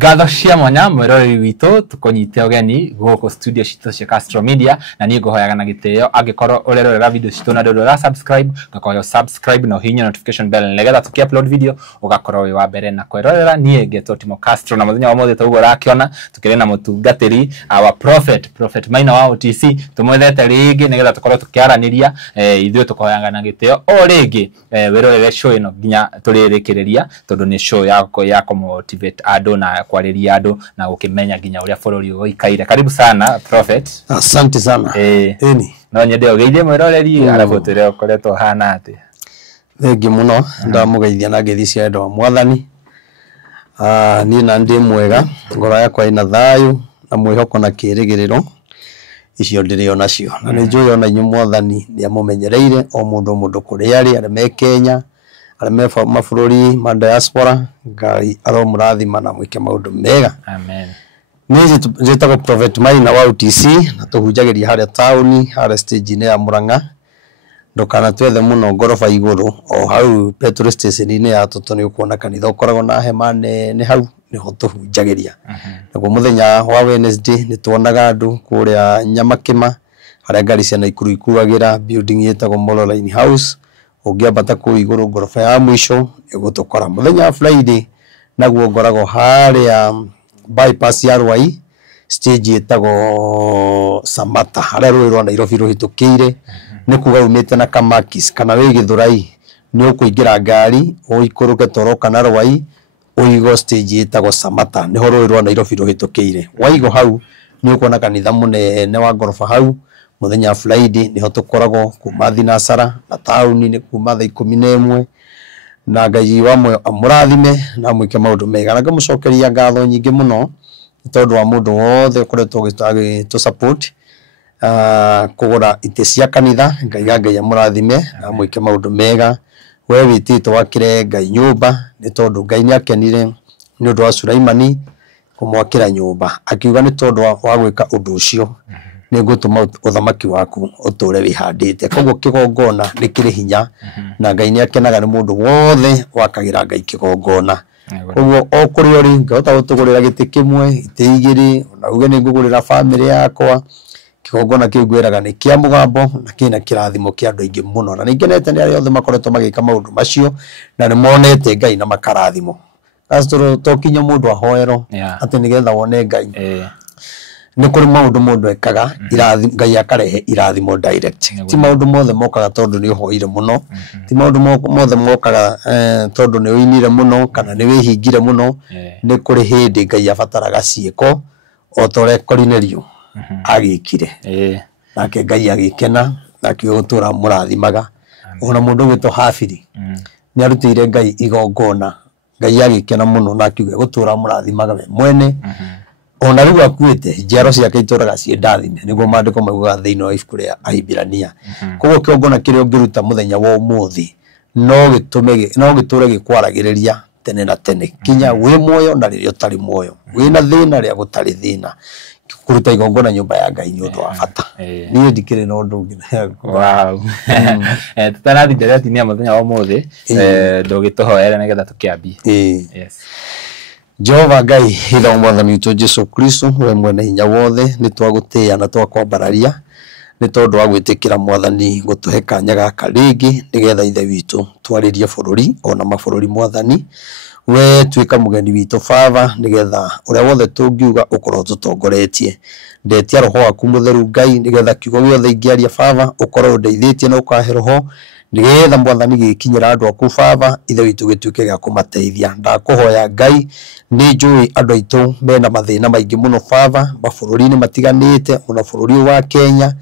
Gatho cia mwanya mwirori witu tukonyite ogeni goko studio cito cia Castro Media na ni nguhoyaga na giteo angikorwo urerorera video cito na ndorora subscribe ngakoyo subscribe na hinya notification bell nigetha tuki-upload video ugakorwo wi wa mbere na kwerorera nie Geto Timo Castro na muthenya wa mothe tugo rakiona tukire na mutungatiri our prophet Maina wa OTC tumwethete ringi nigetha tukorwo tukiaraniria ithuĩ tukoyaga na giteo o ringi wirorere show ino ginya turirikireria tondu ni show ya motivate andu na kwariria andu na ukimenya ginya uria bururi uikaire. Karibu sana Prophet. Asante sana. Eni no nyende ogeithie mwiroreri arabu tire ukoretwo hana ati. Thengi muno ndamugeithia na ngethi cia endo mwathani. Ni na ndi mwega ngoro yakwa ina thayu na mwihoko na kirigiriro icio ndirio nacio na ni njuyo na inyu mwathani ni amumenyereire o mundu kuriari areme Kenya areme mabũrũri ma diaspora Ngai aromurathima na mwike maundu mega. Amen. Ni njitagwo Prophet Maina wa OTC na tuhunjagiria haria tauni haria stage ni ya Murang'a ndukana twethe muno ngorofa iguru o hau petrol station ni ya tutoni ukuona kanitha ukoragwo na hema ne hau niho tuhunjagiria. Naguo muthenya wa Wednesday ni tuonaga andu kuria Nyamakima haria ngari cia Naikuru ikuagira building yetagwo Molo Line House ungiambata ku iguru ngorofa ya mwisho igutukora. Muthenya wa Friday naguo ngoragwo haria bypass ya Rwai stage yetagwo Samata haria rũĩ rwa Nairobi ruhitukire ni kuga umite na Kamakis kana wi Githurai ni ukuingira ngari uikuruke toroka na Rwai uigo stage yetagwo Samata niho rũĩ rwa Nairobi ruhitukire. Waigo hau ni ukuona kanitha munene wa ngorofa hau. Muthenya Friday niho tukoragwo kuma thinasara na tauni ni kuma thaa 11 na Ngai wa amurathime na mwike maundu mega na ngamucokeria ngatho nyingi muno tondu wa mundu wothe ukoretwo tu support kugura ite cia kanitha. Ngai amurathime na mwike maundu mega. We witito wakire Ngai nyumba ni tondu Ngai ni akenire ni undu wa Sulaimani kumwakira nyumba akiuga ni tondu wa gwika undu ucio ni gutuma uthamaki waku uture wihandite. Koguo kigongona ni kiri hinya na Ngai ni akenaga ni mundu wothe wakagira Ngai kigongona. Koguo o kuri ori ngahota gutugurira giti kimwe ite igiri na uge ni ngugurira family yakwa kigongona kiu gwiraga ni kia mugambo na kina kirathimo kia andu aingi muno na ningenete ni aria othe makoretwo magika maundu macio na ni monete Ngai na makarathimo. Astro tokinyo mundu ahoero ati nigetha wone Ngai ni kuri maundu mundu ekaga irathimo Ngai akarehe irathimo direct. Ti maundu mothe mokaga tondu ni uhoire muno, ti maundu mothe mokaga tondu ni uinire muno kana ni wihingire muno. Ni kuri hindi Ngai abataraga ciiko o tore Cornelio agikire nake Ngai agikena nake utura murathimaga. Ona mundu gwito Hafiri ni arutire Ngai igongona Ngai agikena muno nake gutura murathimaga we mwene. Ona riu akuite njaro ciake ituraga ciendathime niguo mandiko mauga thiini wa ibuku ria Ahibirania. Koguo kiongona kiria ungiruta muthenya wa umuthi no giture gikwaragiriria tene na tene kinya wi muoyo na riria utari muoyo wina thina ria gutari thina kuruta igongona nyumba ya Ngai ni undu wa bata. Ni ndikire no undu ngina. Wow. Tutarathi ndereti ni muthenya wa umuthi ndugituhoera nigetha tukiambi. Yes. Jehova Ngai hitha mwathani witu Jesu Kristo we mwene hinya wothe ni twagutia na twakwambararia ni tondu wa gwitikira mwathani gutuhe kanya gaka ringi nigetha ithe witu twaririe bururi ona mabũrũri mwathani we twika mugeni witu baba nigetha uria wothe tungiuga ukorwo tutongoretie. Ndetia roho waku mutheru Ngai nigetha kiugo giothe ingiaria baba ukorwo ndeithĩtie na ukahe roho nigetha mwathani gikinyira andu aku baba ithe witu gituike gya kumateithia. Ndakuhoya Ngai ni njui andu aitu mena mathina maingi muno baba mabũrũri-inĩ matiganĩte ona bũrũri wa Kenya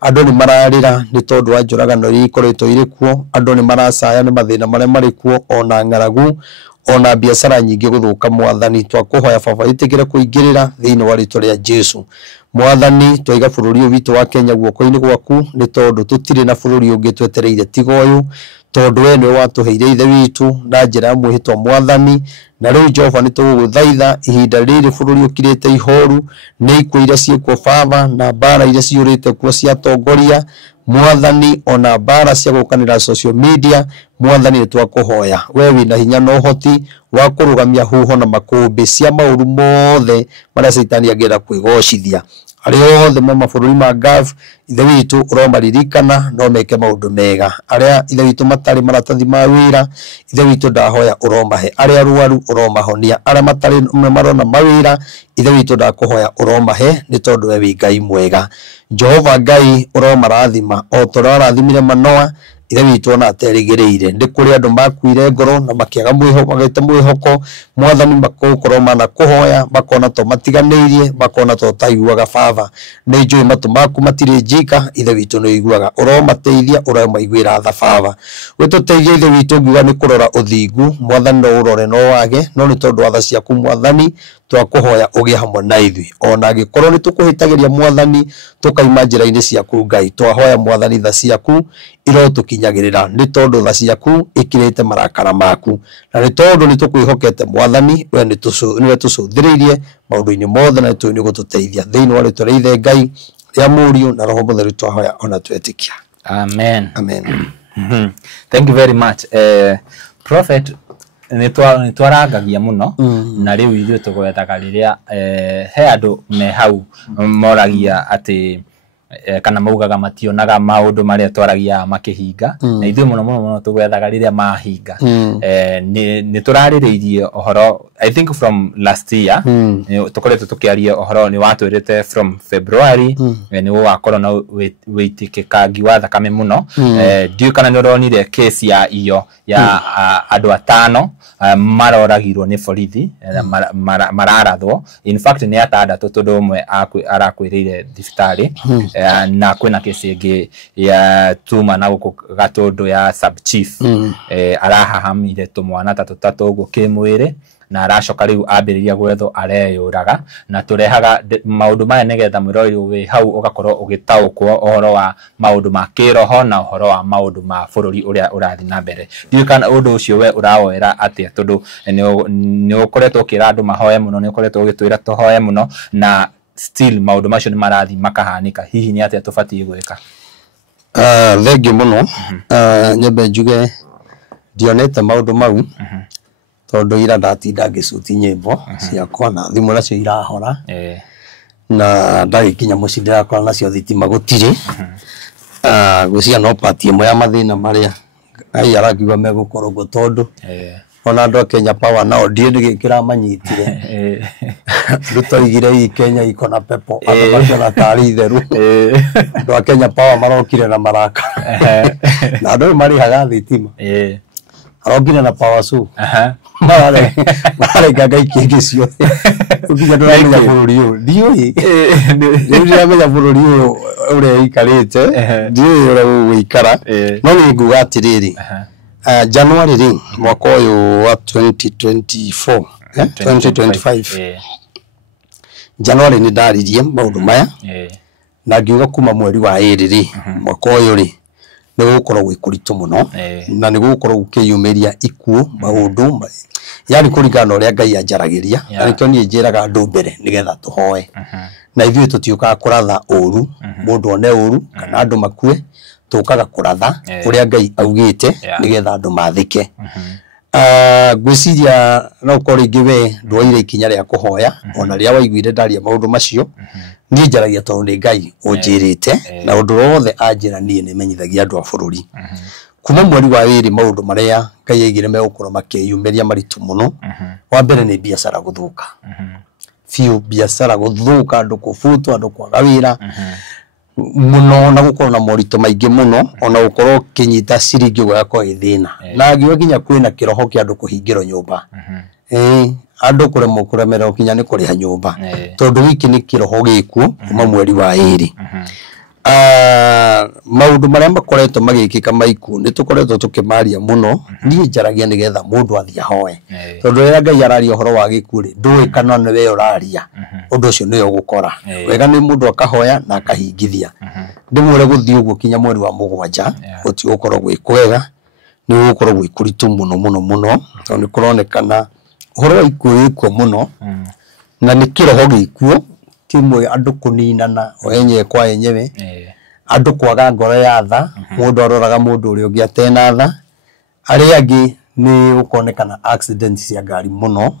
andu ni mararira ni tondu wa njuragano iria ikoretwo iri kuo. Andu ni maracaya ni mathina maria mari kuo ona ng'aragu ona biashara nyingi guthuka mwathani. Twakuhoya baba itikire kuingirira thiini wa ritwa ria Jesu mwathani. Twaiga bũrũri witu wa Kenya guoko-ini gwaku ni tondu tutire na bũrũri ungi twetereire tiga uyu. tondu we niwe watuheire ithe witu na njira ya mwihitwa Mwathani na riu Jehova nituguthaitha ihinda riri bururi ukirite ihoru ni ikuo iria ciekuo Baba na bara iria ciurite kuo cia tongoria Mwathani ona bara cia gukanira social media Mwathani nitwakuhoya we wina hinya no hoti wa kurugamia huho na makumbi cia mauru mothe maria Saitani angira kwigocithia aria othe mabũrũri ma Gulf ithe witu uromaririkana no meke maundu mega aria ithe witu matari maratathi ma wira ithe witu ndahoya uromahe aria arwaru uromahonia aria matari marona mawira ithe witu ndakuhoya uromahe ni tondu we wi Ngai mwega Jehova Ngai uromarathima o turarathimire Manoa ithe witu ona aterigireire ndi kuri andu makuire ngoro na makiaga mwihoko Mwathani makokorwo mana kuhoya makona to matiganeirie makona to taiguaga Baba ni njui matu maku matire njika ithe witu no iguaga uromateithia uromaiguira tha Baba wituteithia ithe witu ngiuga ni kurora uthingu Mwathani no urore no wage no ni tondu watha ciaku Mwathani twakuhoya ugie hamwe na ithui ona angikorwo ni tukuhitagiria Mwathani tukaima njira-ini ciaku Ngai twahoya Mwathani tha ciaku irotukinyagirira ni tondu tha ciaku ikirite marakara maku na ni tondu ni tukwihokete Mwathani we ni tucuthiriirie maundu-ini mothe na tu ni gututeithia thiini wa ritwa ria ithe Ngai ria Muriu na Roho Mutheru twahoya ona twetikia amen amen thank you very much prophet nitwarangagia muno na riu ithuĩ tugwethaga riria he andu me hau moragia ati kana maugaga mationaga maundu maria twaragia makihinga na ithuĩ muno tugwethaga riria mahinga ni turaririirie ohoro I think from last year tukoretwo tukiaria ohoro ni watwirite from February ni wakorwo na witikĩkangi wa thakame muno ndiũ kana ni uronire case ya iyo ya andu atano maroragirwo ni borithi mararathwo in fact ni atandatu tondu umwe arakwirire thibitari na kwina case ingi ya tuma na guku gatundu ya sub chief arahahamire tumwana tatatu uguo kimwiri na aracoka riu ambiriria gwetho areyuraga na turehaga maundu maya nigetha mwiro uyu wi hau ugakorwo ugitaukwo ohoro wa maundu ma kiroho na ohoro wa maundu ma bururi uria urathi na mbere ndiũ kana undu ucio we urawoera atia tondu ni ukoretwo ukira andu mahoye muno ni ukoretwo ugitwira tuhoye muno na still maundu macio ni marathi makahanika hihi ni atia tubatie gwika thengiũ muno nyambe njuge ndionete maundu mau tondu ira ndatinda ngicuti nyimbo ciakwa na thimu nacio irahora na ndagikinya muci ndirakora nacio thitima gutiri gucia no pati imwe ya mathina maria ai arakiuga megukorwo guo tondu ona andu a Kenya Power nao ndie ndigikira manyitire rutoigire Kenya iko na pepo andu macio na tari theru andu a Kenya Power marokire na maraka na andu marihaga thitima arokire na power so mare gaga ikenge cio ukinya ndora bururi uyu ndiui ndiuria menya bururi uyu uria ikarite ndiui uria guikara no ni nguga atiriri January ri mwaka uyu wa 2024 2025 January ni ndaririe maundu maya na ngiuga kuma mweri wa iri ri mwaka uyu ri ni gukorwo gwikuritu muno na ni gukorwo gukiyumiria ikuo maundu yani kuringana uria Ngai anjaragiria ariko nie njiraga andu mbere nigetha tuhoe na ithuĩ tutiukaga kuratha uru mundu one uru kana andu makue tukaga kuratha uria Ngai augite nigetha andu mathike gwiciria no kori ngiwe ndwoire ikinya ria kuhoya ona ria waiguire ndaria maundu macio nie njaragia tondu ni Ngai unjirite na undu wothe anjira nie ni menyithagia andu a bururi kuma mweri wa iri maundu maria Ngai aigire megukorwo makiyumiria maritu muno wa mbere ni biashara guthuka fiu biashara guthuka andu kubutwa andu kwaga wira muno na gukorwo na morito maingi muno ona gukorwo kinyita ciringi gwakwa ithina na ngiwa kinya kwina kiroho kia andu kuhingirwo nyumba andu kuremwo kuremera kinya ni kuriha nyumba tondu wiki ni kiroho gikuo kuma mweri wa iri maundu maria makoretwo magikika maiku ni tukoretwo tukimaria muno nie njaragia nigetha mundu athia hoe tondu rĩrĩa Ngai araria uhoro wa gikuo ri ndui kana ni we uraria undu ucio ni ugukora wega ni mundu akahoya na akahingithia ndimwire guthii uguo kinya mweri wa 7 guti gukorwo gwi kwega ni gukorwo gwikuritu muno to ni kuronekana horo ikuikwo muno na ni kiroho gikuo kimwe andu kuninana o enye kwa enyewe andu kwaga ngoro ya tha mundu aroraga mundu uri ungi atena tha ari angi ni ukonekana accidents cia ngari muno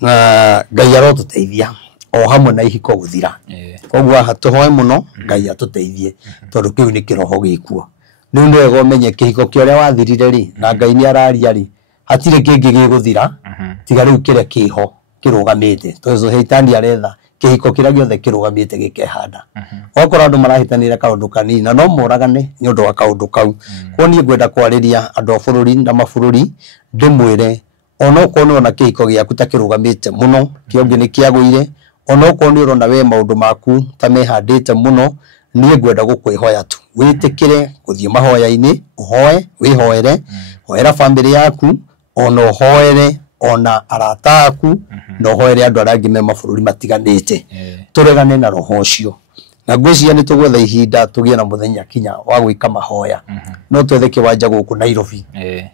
na Ngai arotuteithia o hamwe na ihiko guthira koguo hatuhoe muno Ngai atuteithie tondu kiu ni kiroho gikuo ni wega umenye kihiko kiria wathirire ri na Ngai ni araria ri hatire kingi giguthira tiga riu kiria kiho kirugamite tondu heitani aretha kihiko kiria giothe kirugamite gikehanda okora andu marahitanire kaundu kanini na no moragane ni undu wa kaundu kau ko ni ngwenda kwariria andu a bururi na mabururi ndimwire ono kono na kihiko giaku ta kirugamite muno kiongi ni kiaguire ono kono urona we maundu maku ta mehandite muno ni ngwenda gukwihoya tu witikire guthie mahoya-ini uhoe wihoere hoera family yaku ono hoere ona arata aku no hoere andu arangi me mabururi matiganite turegane na roho ucio na ngwiciria ni tugwetha ihinda tugie na muthenya kinya wa gwika mahoya no twethe kiwanja guku Nairobi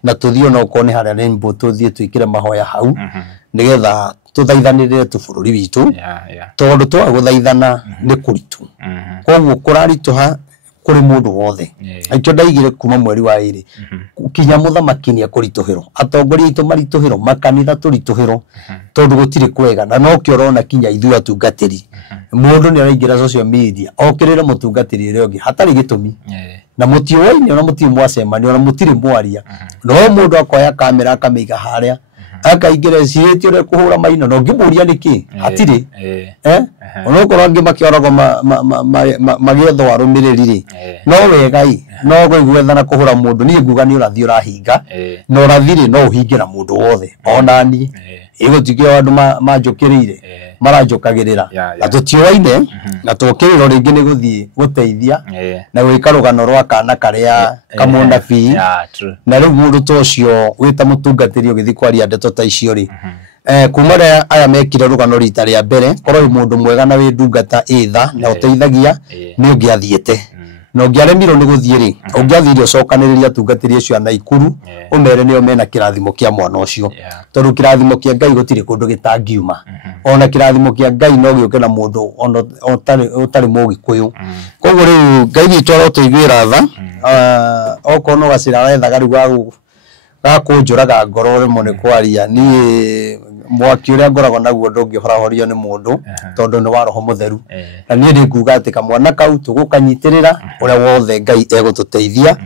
na tuthio no kone haria Rainbow tuthie twikire mahoya hau nigetha tuthaithanire tu bururi witu tondu twaguthaithana ni kuritu koguo kurarituha kuri mundu wothe aikio ndaigire kuma mweri wa 2 kinya muthamaki ni akurituhiro atongoria itu marituhiro makanitha turituhiro tondu gutire kwega na no kio rona kinya ithu atungatiri mundu ni araingira social media okirire mutungatiri ire ongi hatari gitumi na mutiwaini ona muti mwacemani ona mutire mwaria no mundu akoya kamera akamiga haria akaingire cieti ure kuhura maino no ngimuria niki hatire ono korwo ngi makiorogo magietho warumiriri no wegai no gwithana kuhura mundu ni nguga ni urathi urahinga no urathiri no uhingira mundu wothe onani igutikia andu majukirire marajukagirira na tutioine na tukiriro ringi ni guthie guteithia na gwika rugano rwa kana karia kamona fi na riu mundu tocio wita mutungatiri ugithi kwaria ndeto ta icio ri kumara aya mekire rugano rita ria mbere korwo mundu mwega na wi ndungata itha na uteithagia ni ungiathiete no ngiaremirwo ni guthie ri ungiathire ucokaniriria tungatiri icio na ikuru umere ni omena kirathimo kia mwana ucio tondu kirathimo kia Ngai gutire kundu gitangiuma ona kirathimo kia Ngai no giuke na mundu otari mugikuyu koguo riu Ngai witu arotuiguira tha okono gacira arethaga riu gakunjuraga ngoro rimwe ni kwaria ni mwaki uria ngoragwo naguo ndungihora-horio ni mundu tondu ni wa roho mutheru na nie ndi kuga ati kamwana kau tugukanyitirira uria wothe Ngai egututeithia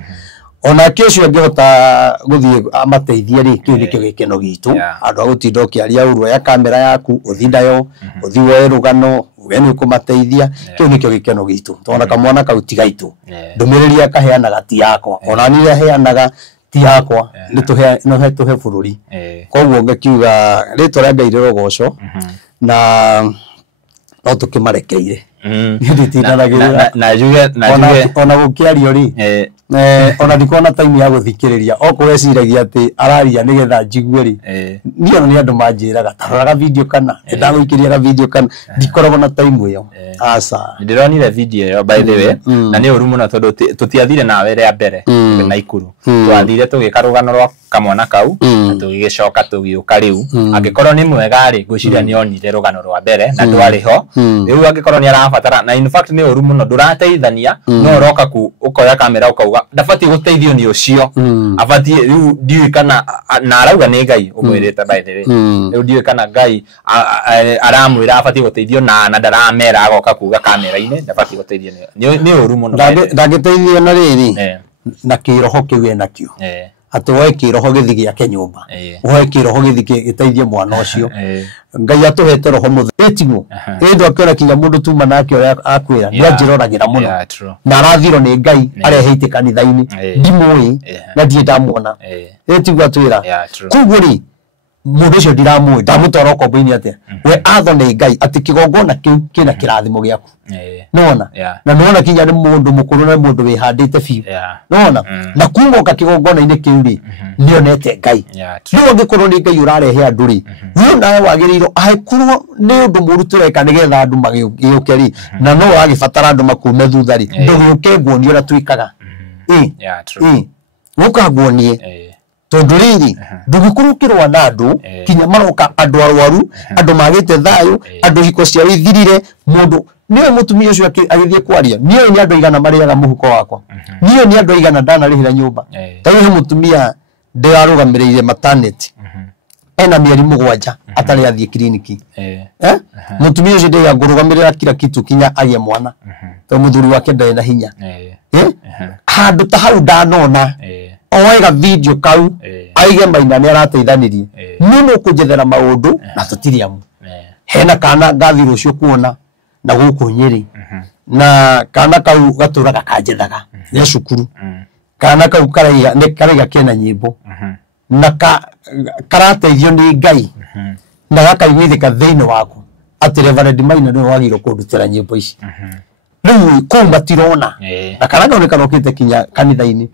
ona kiucio ngihota guthie amateithia ri kiu ni kigikeno gitu andu agutinda ukiaria uru ya kamera yaku uthindayo uthiwe rugano we ni kumateithia kiu ni kigikeno gitu tondu kamwana kau tigaitu ndumiriri akaheanaga ti yakwa ona ni aheanaga ti yakwa ni tuhe bururi koguo ngakiuga ritwa ria Ngai rirogoco na no tukimarekeire nditindanagirira na juge ona gukiario ri ona ndikona time ya guthikiriria okwe ciragia ati araria nigetha njigue ri niona ni andu manjiraga taroraga video kana ndaguikiria video kana ndikoragwo na time iyo asa ndironire video yo by the way na ni uru muno tondu tutiathire nawe ria mbere na ikuru twathire tugika rugano rwa kamwana kau tugigicoka tugiuka riu angikorwo ni mwega ri ngwiciria ni onire rugano rwa mbere na ndwari ho riu angikorwo ni arabatara na in fact ni uru muno ndurateithania no roka ku ukoya kamera ukauga ndabati guteithio ni ucio abati riu ndiwe kana na arauga ni Ngai umwirite by the way riu ndiwe kana Ngai aramwira abati guteithio na ndaramera agoka kuga kamera-ini ndabati guteithio ni uru muno ndagiteithio na riri na kiroho kiu enakio ati woe kiroho githi giake nyumba woe kiroho githi giteithie mwana ucio Ngai atuhete roho muthetigo endo akora kinya mundu tuma nake akwira ni anjiroragira muno na arathiro ni Ngai areheite kanitha-ini ndimui na ndie ndamwona etigo atwira kuguri mundu ucio ndiramui ndamutwara kombo-ini ate we atho ni Ngai ati kigongona kiu kina kirathimo giaku nona na nona kinya ni mundu mukuru na mundu wihandite biu nona na kumoka kigongona-ini kiu ri nionete Ngai riu angikorwo ni Ngai urarehe andu ri riu nawe wagiriirwo aikorwo ni undu muru tureka nigetha andu magiuke ri na no wagibatara andu makume thutha ri ndugiuke nguoni uria twikaga gukaguonie tondu riri ndugikurukirwa na andu kinya maroka andu arwaru andu magite thayo andu hiko cia withirire mundu niwe mutumia ucio agithie kwaria niwe ni andu igana mariaga muhuko wakwa niwe ni andu igana ndana rihira nyumba tawe mutumia ndirarugamiriire maternity ena mieri 7 atari athie kliniki mutumia ucio ndiga ngurugamirira kila kitu kinya agie mwana to muthuri wake ndari na hinya handu ta hau ndanona oiga video kau aige maina ni arateithanirie muno kujethera maundu na tutiriamu hena kana ngathi rucio kuona na guku Nyeri na kana kau gaturaga kanjethaga ya cukuru kana kau karaiga kena nyimbo na karateithio ni Ngai na gakaiguithika thiini wako ati Reverend Maina ni wagiro kundutira nyimbo ici riu ko matirona na kana kaonekana okite kinya kanitha-ini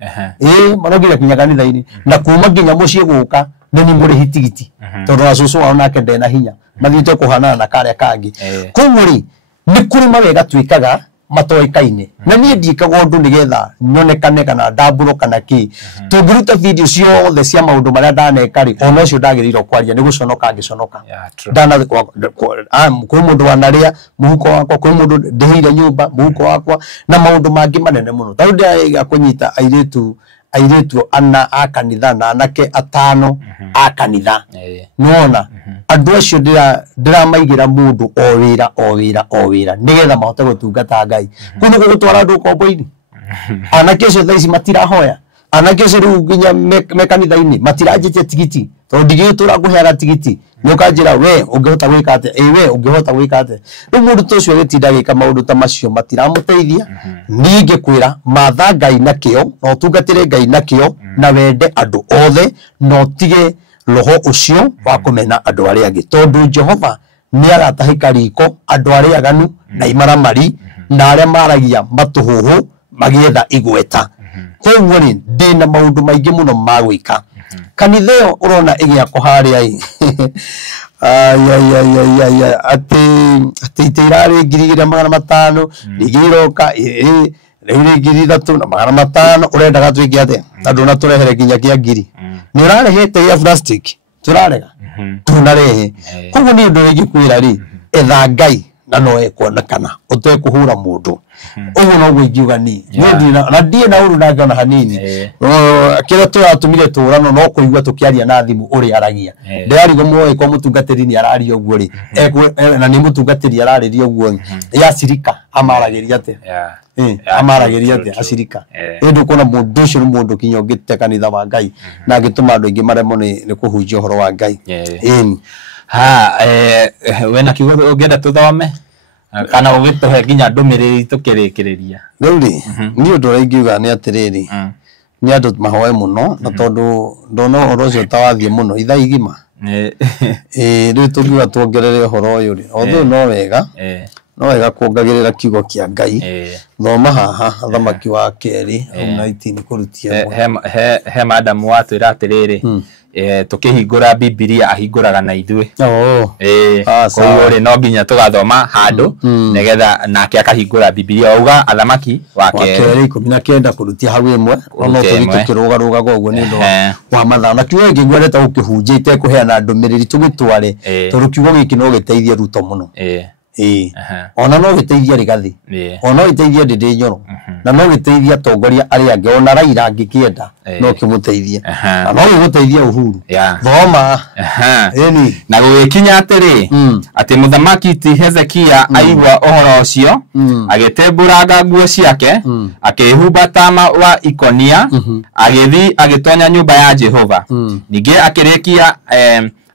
marogira kinya kanitha-ini na kuma nginya mucii guka ni muri hitigiti tondu acucu wao nake ndena hinya mathiite kuhanana na karia kangi kumuri ni kuri mawega twikaga matoikaine na nie ndikaga undu nigetha nyonekane kana ndamburo kana ki tungiruta video ciothe cia maundu maria ndanekari ona ucio ndagiriro kwaria ni guconoka ngiconoka ndana kwi mundu wanaria muhuko wakwa kwi mundu ndihire nyumba muhuko wakwa na maundu mangi manene muno tondu ndiaiga kunyita airetu ana a kanitha na anake 5 a kanitha nona andu acio ndiramaigira mundu o wira nigetha mahote gutungata Ngai kuno gutwara andu kombo-ini anake acio thaici matirahoya anake acio riu nginya mekanitha-ini matirajitie tigiti tondu ndigitura nguheaga tigiti nukanjira we ungihota gwika ate we ungihota gwika ate riu mundu tocio gitinda gika maundu ta macio matiramuteithia ninge kwira matha Ngai na kio no tungatire Ngai na kio na wende andu othe no tige roho ucio wa kumena andu aria angi tondu Jehova ni aratahika riko andu aria aganu na imaramari na aria maragia matuhuhu magietha igweta koguo ni ndina maundu maingi muno ma gwika kanitha iyo urona igiako haria ati itirari 2,500 rigiroka riu 3,500 urenda gatwike ate andu na turehere kinya kia 1,000 ni urarehete ya plastic turarega tunarehe koguo ni ndu rigikwira ri etha Ngai na no ekuonekana utekuhura mundu uguo no gwigiuga ni na ndie na uru na ngona hanini kira turatumire turano no kuigua tukiaria na thimu uri aragia ndirarigo muoe kwa mutungatiri ni araria uguo ri na ni mutungatiri arariria uguo ya sirika amaragiria ate amaragiria ate asirika ndu kuna mundu ucio mundu kinyo ngite kanitha wa Ngai na ngituma andu ingi maremo ni kuhunjia uhoro wa Ngai wena kiugo ungenda tuthome kana ugituhe nginya ndumiriri tukirikiriria riu ni undu ringiuga ni atiriri ni andu mahoe muno na tondu ndona uhoro ucio tawathie muno itha igima riu tungiuga tuongerere uhoro uyu ri othe no wega kuongagirira kiugo kia Ngai thoma haha thamaki wa keri 19 kurutia he madam watwira atiriri tukihingura Biblia ahinguraga na ithue koguo ri no nginya tugathoma handu nigetha nake akahingura Biblia auga athamaki wa keri 19 kurutia hau imwe no tukirugaruga koguo ni ndo wa mathaa na kiugo giki ngwendete gukihunjia itekuheana ndumiriri tugitware tondu kiugo giki no giteithie ruto muno ona no giteithia rigathi ona giteithia ndindi nyoro na no giteithia tongoria aria angi ona Raila ngikienda no kimuteithie na no giteithia Uhuru thoma na gugikinya atiri ati muthamaki ti Hezekia aigua uhoro ucio agitemburaga nguo ciake akihumba tama wa ikonia agithi agitonya nyumba ya Jehova ningi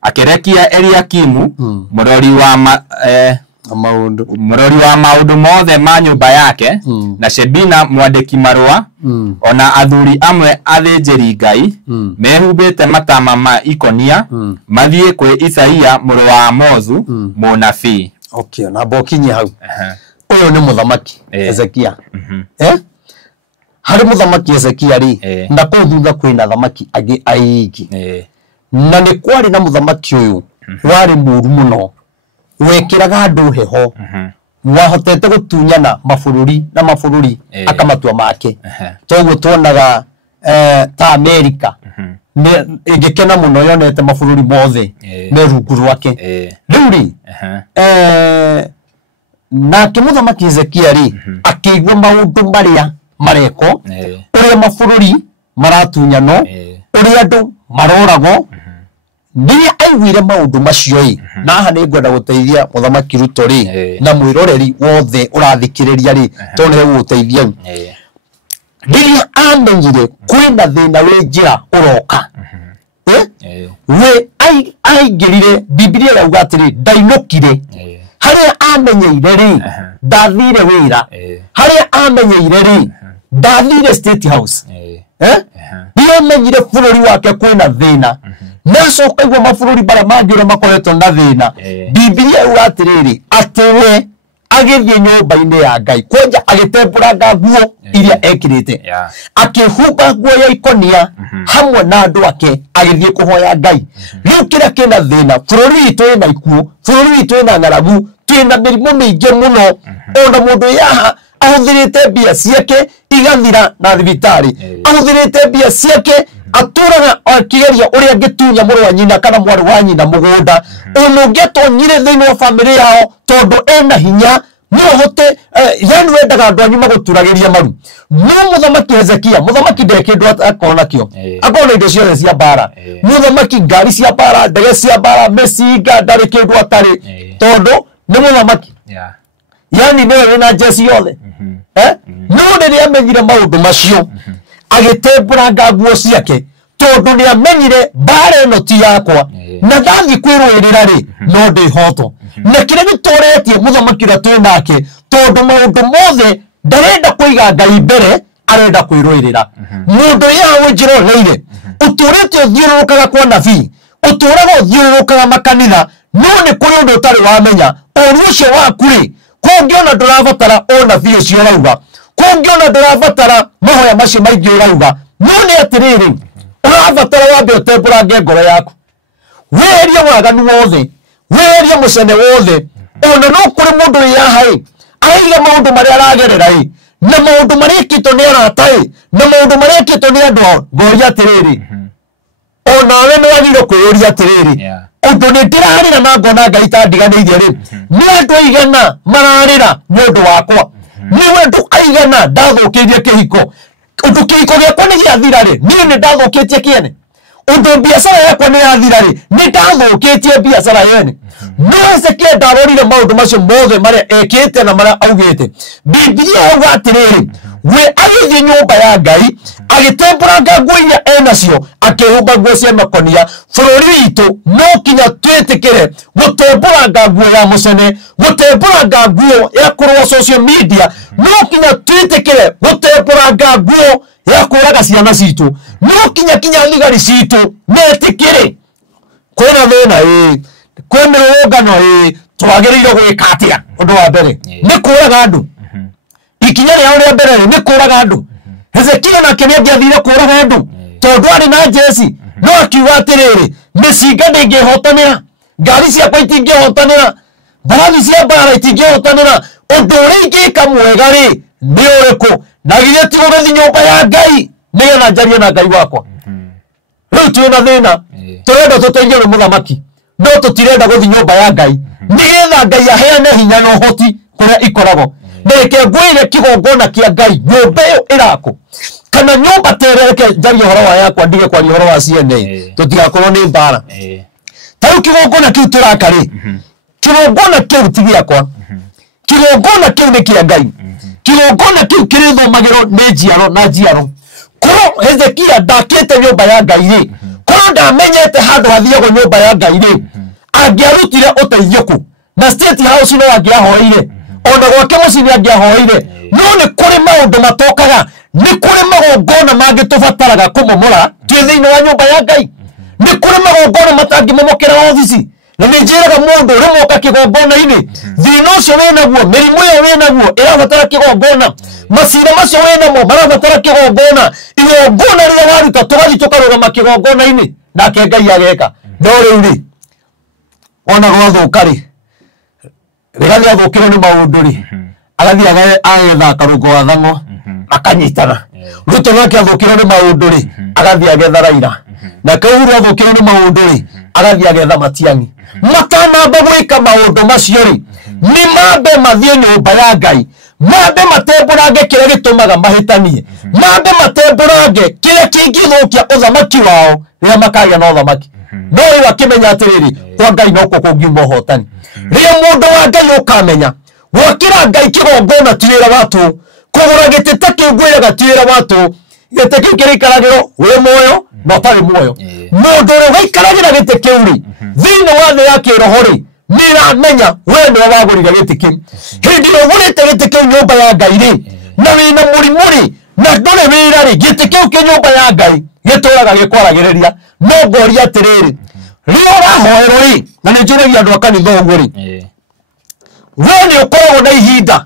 akirekia Eliakimu murori wa maundu mothe ma nyumba yake na Shebina mwandiki marua ona athuri amwe athinjiri Ngai mehumbite matama ma ikonia mathie kwi Isaia muru wa Amozu munabii na bokinye hau uyu ni muthamaki Hezekia hari muthamaki Hezekia ri na kuthutha kwina thamaki agi aiki na ni kwari na muthamaki uyu wari muru muno wekiraga andu heho wahotete gutunyana mabũrũri na mabũrũri akamatua make toguo tuonaga ta America ne ingekena muno yonete mabũrũri mothe me rungu rwake rĩu rĩ nake mũthamaki Hezekia rĩ akĩigua maũndũ marĩa mareko ũrĩa mabũrũri maratunyanwo ũrĩa andũ maroragwo rĩrĩa aiguire maũndũ macio ĩ na haha nĩ ngwenda gũteithia mũthamaki Ruto rĩ na mwĩroreri wothe ũrathikĩrĩria rĩ tondũ nĩ gũgũteithia rĩrĩa amenyire kwĩna thĩna wĩ njĩra ũroka we aingĩrire Biblia yauga atĩrĩ ndainũkire harĩa amenyeire rĩ ndathire wĩra harĩa amenyeire rĩ ndathire State House rĩrĩa amenyire bũrũri wake kwĩna thĩna nacoka igua mabũrũri bara mangĩ ũrĩa makoretwo na thĩna Biblia yauga atĩrĩrĩ atĩ we agĩthiĩ nyũmba-inĩ ya Ngai kwanja agĩtembũranga nguo iria ekĩrĩte akĩhumba nguo ya ikonia hamwe na andũ ake agĩthiĩ kũhoya Ngai rĩu kĩrĩa kĩna thĩna bũrũri witũ wĩna ikuũ bũrũri witũ wĩna ng'aragu twĩna mĩrimũ mĩingĩ mũno ona mũndũ yaha ahũthĩrĩte mbia ciake igathira na thibitarĩ ahũthĩrĩte mbia ciake atũraga akĩgeria ũrĩa angĩtunya mũrũ wa nyina kana mwarĩ wa nyina mũgũnda ona ũngĩatonyire thĩinĩ wa bamĩrĩ yao tondũ ena hinya no hote yani wendaga andũ anyu magũturagĩria maru no mũthamaki Hezekia mũthamaki ndĩ kĩndũ akona kĩo akona indo ciothe cia mbara mũthamaki ngari cia mbara ndege cia mbara mĩcinga ndarĩ kĩndũ atarĩ tondũ nĩ mũthamaki yani nĩwe wĩna njeci yothe no rĩrĩa amenyire maũndũ macio agĩtembũranga nguo ciake tondũ nĩ amenyire mbara ĩno ti yakwa na ndathiĩ kwĩrũĩrĩra rĩ no ndĩhotwo na kĩrĩa gĩtoretie mũthamaki ũrĩa twĩ nake tondũ maũndũ mothe ndarenda kũiga Ngai mbere arenda kwĩrũĩrĩra mũndũ yawe njĩroreire ũtũrĩte ũthiũrũrũkaga kwa nabii ũtũraga ũthiũrũrũkaga makanitha no nĩ kũrĩ ũndũ ũtarĩ wamenya ũru ũcio waku rĩ kũngĩona ndũrabatara o nabii ũcio ũrauga kũngĩona ndũrabatara mahoya macio maingĩ ũrauga no nĩ atĩrĩrĩ ũrabatara wambe ũtembũrange ngoro yaku weherie waganu wothe weherie mũcene wothe ona no kũrĩ mũndũ wĩyaha ĩ aiga maũndũ marĩa aragerera ĩ na maũndũ marĩa ekĩtwo nĩ arata ĩ na maũndũ marĩa ekĩtwo nĩ andũ ao ngoria atĩrĩrĩ onawe nĩ wagĩrĩirwo kwĩyũria atĩrĩrĩ ũndũ nĩ ndĩrarĩra na ngona Ngai tandiganĩirie rĩ nĩ andũ aigana mararĩra nĩ ũndũ wakwa nĩ andũ aigana ndathũkĩirie kĩhiko ũndũ kĩhiko gĩakwa nĩ gĩathira rĩ niĩ nĩ ndathũkĩtie kĩene ũndũ biacara yakwa nĩ yathira rĩ nĩ ndathũkĩtie biacara yene no Hezekia ndarorire maũndũ macio mothe marĩa ekĩte na marĩa augĩte Biblia yauga atĩrĩrĩ we agĩthiĩ nyũmba ya Ngai agĩtembũranga nguo iria enacio akĩhumba nguo cia makonia bũrũri witũ no kinya twĩtĩkĩre gũtembũranga nguo ya mũcene gũtembũranga nguo ya kũrũa social media no kinya twĩtĩkĩre gũtembũranga nguo ya kũraga ciana citũ no kinya thigari citũ metĩkĩre kwĩna thĩna kwĩ mĩrũrũngano twagĩrĩirwo gwĩka atĩa ũndũ wa mbere nĩ kũraga andũ ikinya rĩao rĩa mbere nĩ kũraga andũ Hezekia nake nĩ angĩathire kũraga andũ tondũ arĩ na njeci no akiuga atĩrĩrĩ mĩcinga ndĩngĩhotanĩra ngari ciakwa itingĩhotanĩra mbarathi cia mbara itingĩhotanĩra ũndũ ũrĩa ingĩka mwega rĩ nĩ ũrĩkũ na githĩ ti gũgĩthiĩ nyũmba ya Ngai nĩgetha njarie na Ngai wakwa rĩu twĩna thĩna tũrenda tũteithio nĩ mũthamaki no tũtirenda gũthiĩ nyũmba ya Ngai nĩgetha Ngai aheane hinya na ũhoti kũrĩa ikoragwo reke ngwĩre kĩgongona kĩa Ngai nyũmba ĩyo ĩrakũ kana nyũmba tereke njarie ũhoro wa yakwa ndige kwaria ũhoro wa ciene tũtigakorwo nĩ mbara tarĩu kĩgongona kĩu tũraka rĩ kĩgongona kĩu ti gĩakwa kĩgongona kĩu nĩ kĩa Ngai kĩgongona kĩu kĩrĩthomagĩrwo nĩ njiaro na njiaro korwo Hezekia ndakĩte nyũmba ya Ngai rĩ korwo ndamenyete handũ hathiagwo nyũmba ya Ngai rĩ angĩarutire ũteithio kũ na State House no angĩahoire ona gwake mũciĩ nĩ angĩahoire no nĩ kũrĩ maũndũ matokaga nĩ kũrĩ magongona mangĩtũbataraga kũmomora twĩ thĩinĩ wa nyũmba ya Ngai nĩ kũrĩ magongona matangĩmomokera ofici na nĩ njĩraga mũndũ rĩmwe ũka kĩgongona-inĩ thĩna ũcio wĩnaguo mĩrimũ ĩyo wĩnaguo ĩrabatara kĩgongona macira macio wĩnamo marabatara kĩgongona igongona rĩrĩa waruta tũgathiĩ tũkarũgama kĩgongona-inĩ nake Ngai ageka no rĩu rĩ ona gwathũka rĩ rĩgathiĩ athũkĩrwo nĩ maũndũ rĩ agathiĩ agetha karũngo gathang'o akanyitana Ruto nake athukirwo ni maundu ri agathia agetha Raila na Kahuru athukirwo ni maundu ri agathia agetha Matiang'i matanamba gwika maundu macio ri ni mambe mathie nyumba ya Ngai mambe matemburange kire gitumaga mahitanie mambe matemburange kire kingithukia uthamaki wao ria makagia na uthamaki no ri wakimenya atiriri kwa Ngai no ko kungiuma hotani ria mundu wa Ngai ukamenya wakira Ngai kigongona tiwira watu kugura gitete kingwiraga tiwira watu gite kingirikaragiro we moyo na pale moyo mundu ri waikaragira gite kiuri thina wa thĩ ya kiroho ri niramenya we ni wagurire gite kiu hindi ugurite gite kiu nyumba ya Ngai ri na wina murimuri na ndure wira ri gite kiu ki nyumba ya Ngai gituraga gikwaragiriria no ngoria atiriri rio rahoerwo ri na ni njuragia andu akanitha uguo ri we ni ukoragwo na ihinda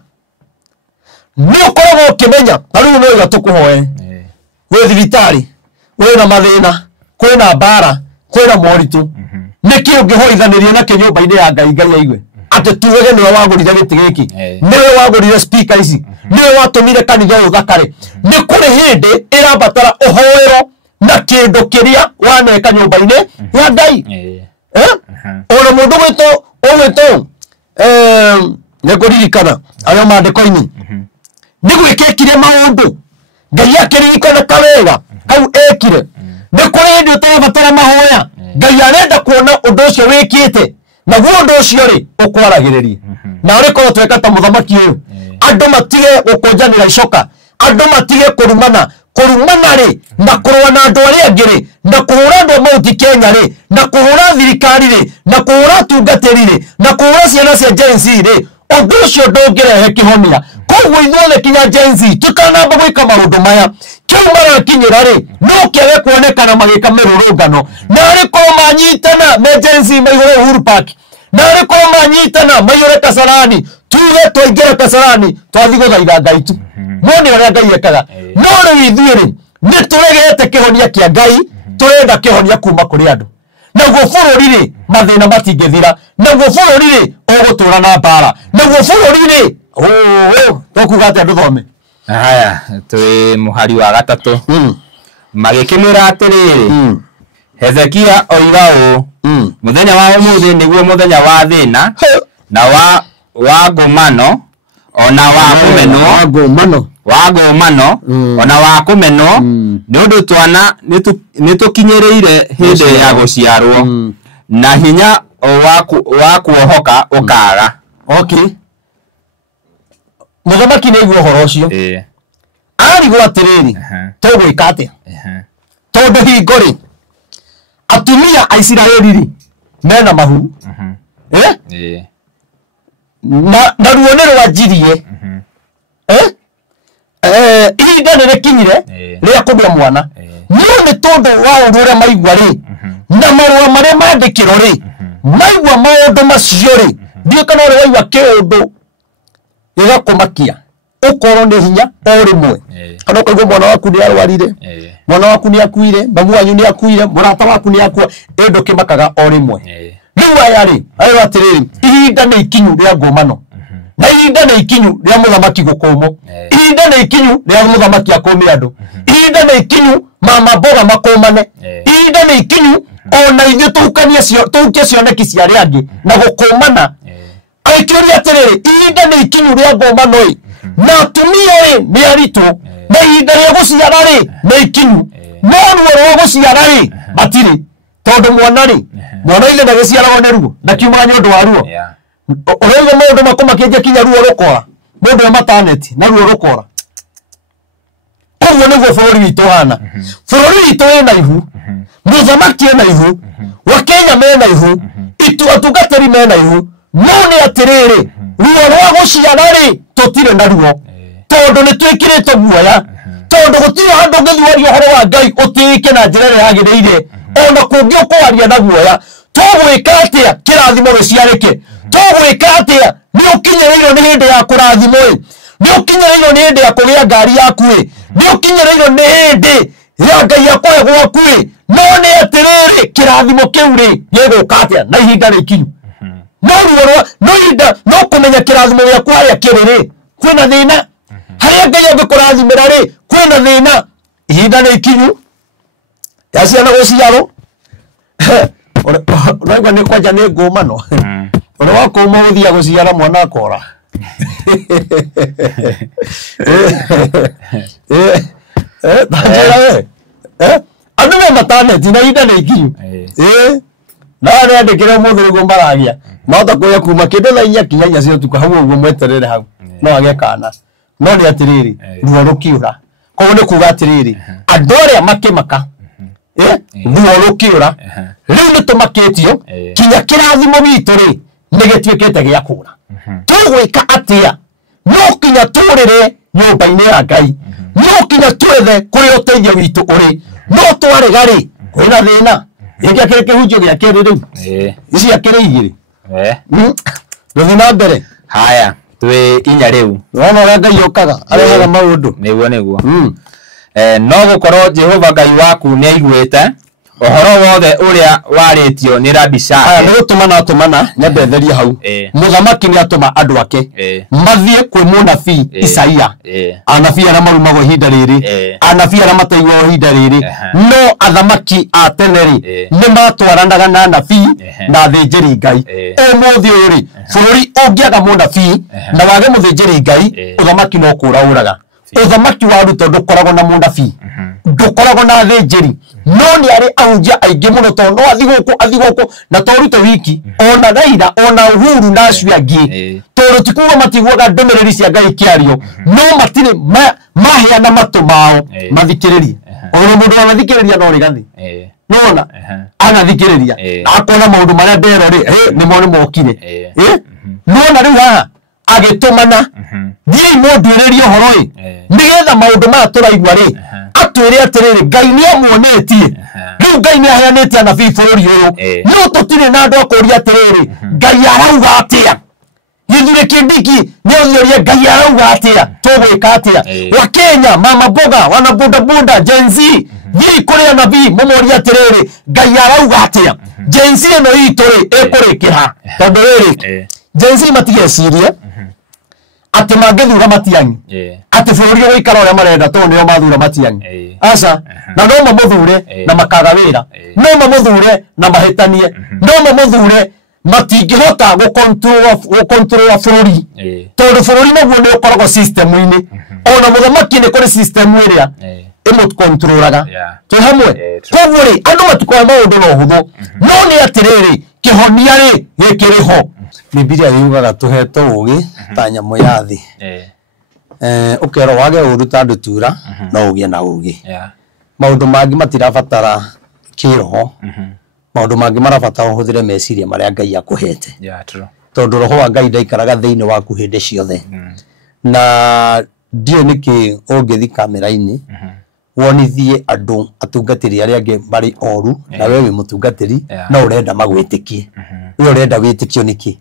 ni ukoragwo ukimenya ariu no gatukuhoe we thibitari we na mathina kwina mbara kwina moritu niki ungihoithanirie na kinyumba-ini ya Ngai Ngai aigwe ati tuwege niwe wagurire giti giki niwe wagurire speaker ici niwe watumire kanitha uthakare ni kuri hindi irabatara uhoero na kindu kiria waneka nyumba-ini ya Ngai ona mundu gwito niguririkana ayo mandiko-ini nigwikekire maundu Ngai akiririkana kawega kau ekire ni kuri hindi utarabatara mahoya Ngai arenda kuona undu ucio wikite naguo undu ucio ri ukwaragiririe na uri ko tweka ta muthamaki uyu andu matige gukunjanira icoka andu matige kurumana ri na kurwa na andu aria angi ri na kuhura andu mauti Kenya ri na kuhura thirikari ri na kuhura tungatiri ri na kuhura ciana cia Gen Z ri undu ucio ndungirehe kihonia koguo ithuothe kinya Gen Z tukanamba gwika maundu maya kiu marakinyira ri no kiage kuonekana magika mirurungano na ri ko manyitana me Gen Z maigure Uhuru Park na ri ko manyitana maigure Kasarani tuge twaingira Kasarani twathi guthaitha Ngai tu moni aria Ngai ekaga no ri ithuĩ ri ni turegete kihonia kia Ngai turenda kihonia kuma kuri andu naguo bururi ri mathina matingithira naguo bururi ri ugutura na mbara naguo bururi ri tokuga ati andu thome haya twi muhari wa gatatu magikimwira atiriri Hezekia oigao muthenya wa umuthi niguo muthenya wa thina na wa ngomano ona wa ngomano ona wa kumeno ni undu twana nitukinyereire hindi ya guciarwo na hinya wa kuohoka ukaga muthamaki ni iguo horo ucio arigwo atiriri tugwika atia tondu hingo ri atumia a Isiraeli ri mena mahuru na ruo ni rwanjirie ihinda ni rikinyire ria kugĩa mwana no ni tondu wa undu uria maigua ri na marua maria mandikirwo ri maigua maundu macio ri ndio kana uri waigua kiundu igakumakia ukorwo ni hinya o rimwe kana ukaigua mwana waku ni arwarire mwana waku ni akuire babu wanyu ni akuire murata waku ni akua endo kimakaga o rimwe riu aya ri ayo atiriri ihinda ni ikinyu ria ngomano na ihinda ni ikinyu ria muthamaki gukumo ihinda ni ikinyu ria muthamaki akumi andu ihinda ni ikinyu mama boga makomane ihinda ni ikinyu ona ithu tuukie cioneki cia ria angi na gukumana aikiuria atiriri ihinda ni ikinyu ria ngomano ri na atumia ri ni aritu na ihinda ria guciara ri ni ikinyu no ruo rwa guciara ri matiri tondu mwana ri mwana ile ndagiciaragwo ni ruo na kiuma nyondo wa ruo urauga maundu makumakinja kinya ruo rukora mundu wa maternity na ruo rukora koguo niguo bururi witu hana bururi witu wina ihu muthamaki ena ihu wakenya mena ihu itu atungatiri mena ihu no ni atiriri ruo rwa guciara ri tutire na ruo tondu ni twikirite guoya tondu gutire handu ngithuaria horo wa Ngai utike na njira ria yagiriire ona kungi ukwaria na guoya tugwika atia kirathimo giciarike tugwika atia ni ukinyereirwo ni hindi ya kurathimo ni ukinyereirwo ni hindi ya kugia ngari yaku ni ukinyereirwo ni hindi ya Ngai akoe gwaku no ni atiriri kirathimo kiu ri giguka atia na ihinda rikinyu no ruo no ihinda no kumenya kirathimo giaku haria kiriri kwina thina hari Ngai angĩkũrathimĩra rĩ kwĩna thĩna ihinda nĩ ikinyu ya ciana gũciarwo ũraigua nĩ kwanja nĩ ngũmano ũrĩa wakũma gũthiĩ gũciara mwana akora tanjĩra we andũ me mataneti na ihinda nĩ ikinyu na arĩa andĩkĩre mũthĩ nĩguo maragia mahota kuoya kuma kĩndũ thaa 4 kinya 4 cia ũtukũ hau ũguo mweterere hau no agĩe kana no nĩ atĩrĩrĩ ruo rũkĩũra koguo nĩ kuuga atĩrĩrĩ andũ arĩa makĩmaka ruo rũkĩũra rĩu nĩ tũmakĩtio kinya kĩrathimo gitũ rĩ nĩ gĩtuĩkĩte gĩa kũra tũgwĩka atĩa no kinya tũrĩre nyũmba-inĩ ya Ngai no kinya twethe kũrĩa ũteithio witũ ũrĩ no twarega rĩ kwĩna thĩna gĩkĩ akĩrĩ kĩhunjio gĩa kerĩ rĩu ici akĩrĩ igĩrĩ rũthi na mbere haya twĩ inya rĩu wona ũrĩa Ngai okaga arehaga maũndũ nĩguo no gũkorwo Jehova Ngai waku nĩ aiguĩte ũhoro wothe ũrĩa warĩtio nĩ Rabi Shake nĩ gũtũmana nyambetheria hau mũthamaki nĩ atũma andũ ake mathiĩ kwĩ mũnabii Isaia anabii arĩa marumagwo ihinda rĩrĩ anabii arĩa mataigwo ihinda rĩrĩ no athamaki a tene rĩ nĩ matwaranaga na anabii na athĩnjĩri Ngai ũmũthĩ ũyũ rĩ bũrũri ũngĩaga mũnabii na wage mũthĩnjĩri Ngai ũthamaki no kũra ũraga ũthamaki wa ruto ndũkoragwo na mũnabii ndũkoragwo na athĩnjĩri no nĩ arĩ ahunjia aingĩ mũno tondũ no athi gũkũ na to Ruto wiki ona Raila ona Uhuru na acio angĩ tondũ ti kuuga matiguaga ndũmĩrĩri cia Ngai kĩario no matirĩ maheana matũ mao mathikĩrĩrie ona mũndũ anathikĩrĩria no rĩgathĩ nona anathikĩrĩria akona maũndũ marĩa ndero rĩ nĩmo nĩ mokire nona rĩu haha agĩtũmana thiĩ mũndũĩrĩrie ũhoro ĩ nĩgetha maũndũ maya tũraigua rĩ atwĩre atĩrĩrĩ Ngai nĩ amuonetie rĩu Ngai nĩ aheanĩte anabii bũrũri ũyũ no tũtirĩ na andũ akũria atĩrĩrĩ Ngai arauga atĩa Gĩthũri Kindiki nĩ othĩorie Ngai arauga atĩa tũgwĩka atĩa wa Kenya mama boga wana boda Gen Z thiĩ kũrĩ anabii mũmorie atĩrĩrĩ Ngai arauga atĩa Gen Z ĩno itũ rĩ ĩkũrĩkĩra tondũ rĩrĩ Gen Z matigecirie atĩ mangĩthura Matiang'i atĩ bũrũri ũgũikara ũrĩa marenda tondũ nĩo mathura Matiang'i aca na no mamũthure na makaga wĩra no mamũthure na mahĩtanie no mamũthure matingĩhota gũkontrol bũrũri tondũ bũrũri naguo nĩ ũkoragwo system-inĩ ona mũthamaki nĩ kũrĩ system ĩrĩa ĩmũkontrolaga twĩ hamwe koguo rĩ andũ matikoya maũndũ na ũhũthũ no nĩ atĩrĩrĩ kĩhonia rĩ gĩkĩrĩ ho Bibilia yugaga tuhetwo ũgĩ ta nyamũ ya thĩ ũkerwo wage ũru ta andũ tura no ũgĩe na ũgĩ maũndũ mangĩ matirabatara kĩroho maũndũ mangĩ marabatara ũhũthĩre meciria marĩa Ngai akũhete tondũ roho wa Ngai ndaikaraga thĩinĩ waku hĩndĩ ciothe na ndiũ nĩkĩ ũngĩthi kamera-inĩ wonithie andũ atungatĩri arĩa angĩ marĩ oru na wewe wĩ mũtungatĩri no ũrenda magwĩtĩkie we ũrenda wĩtĩkio nĩkĩ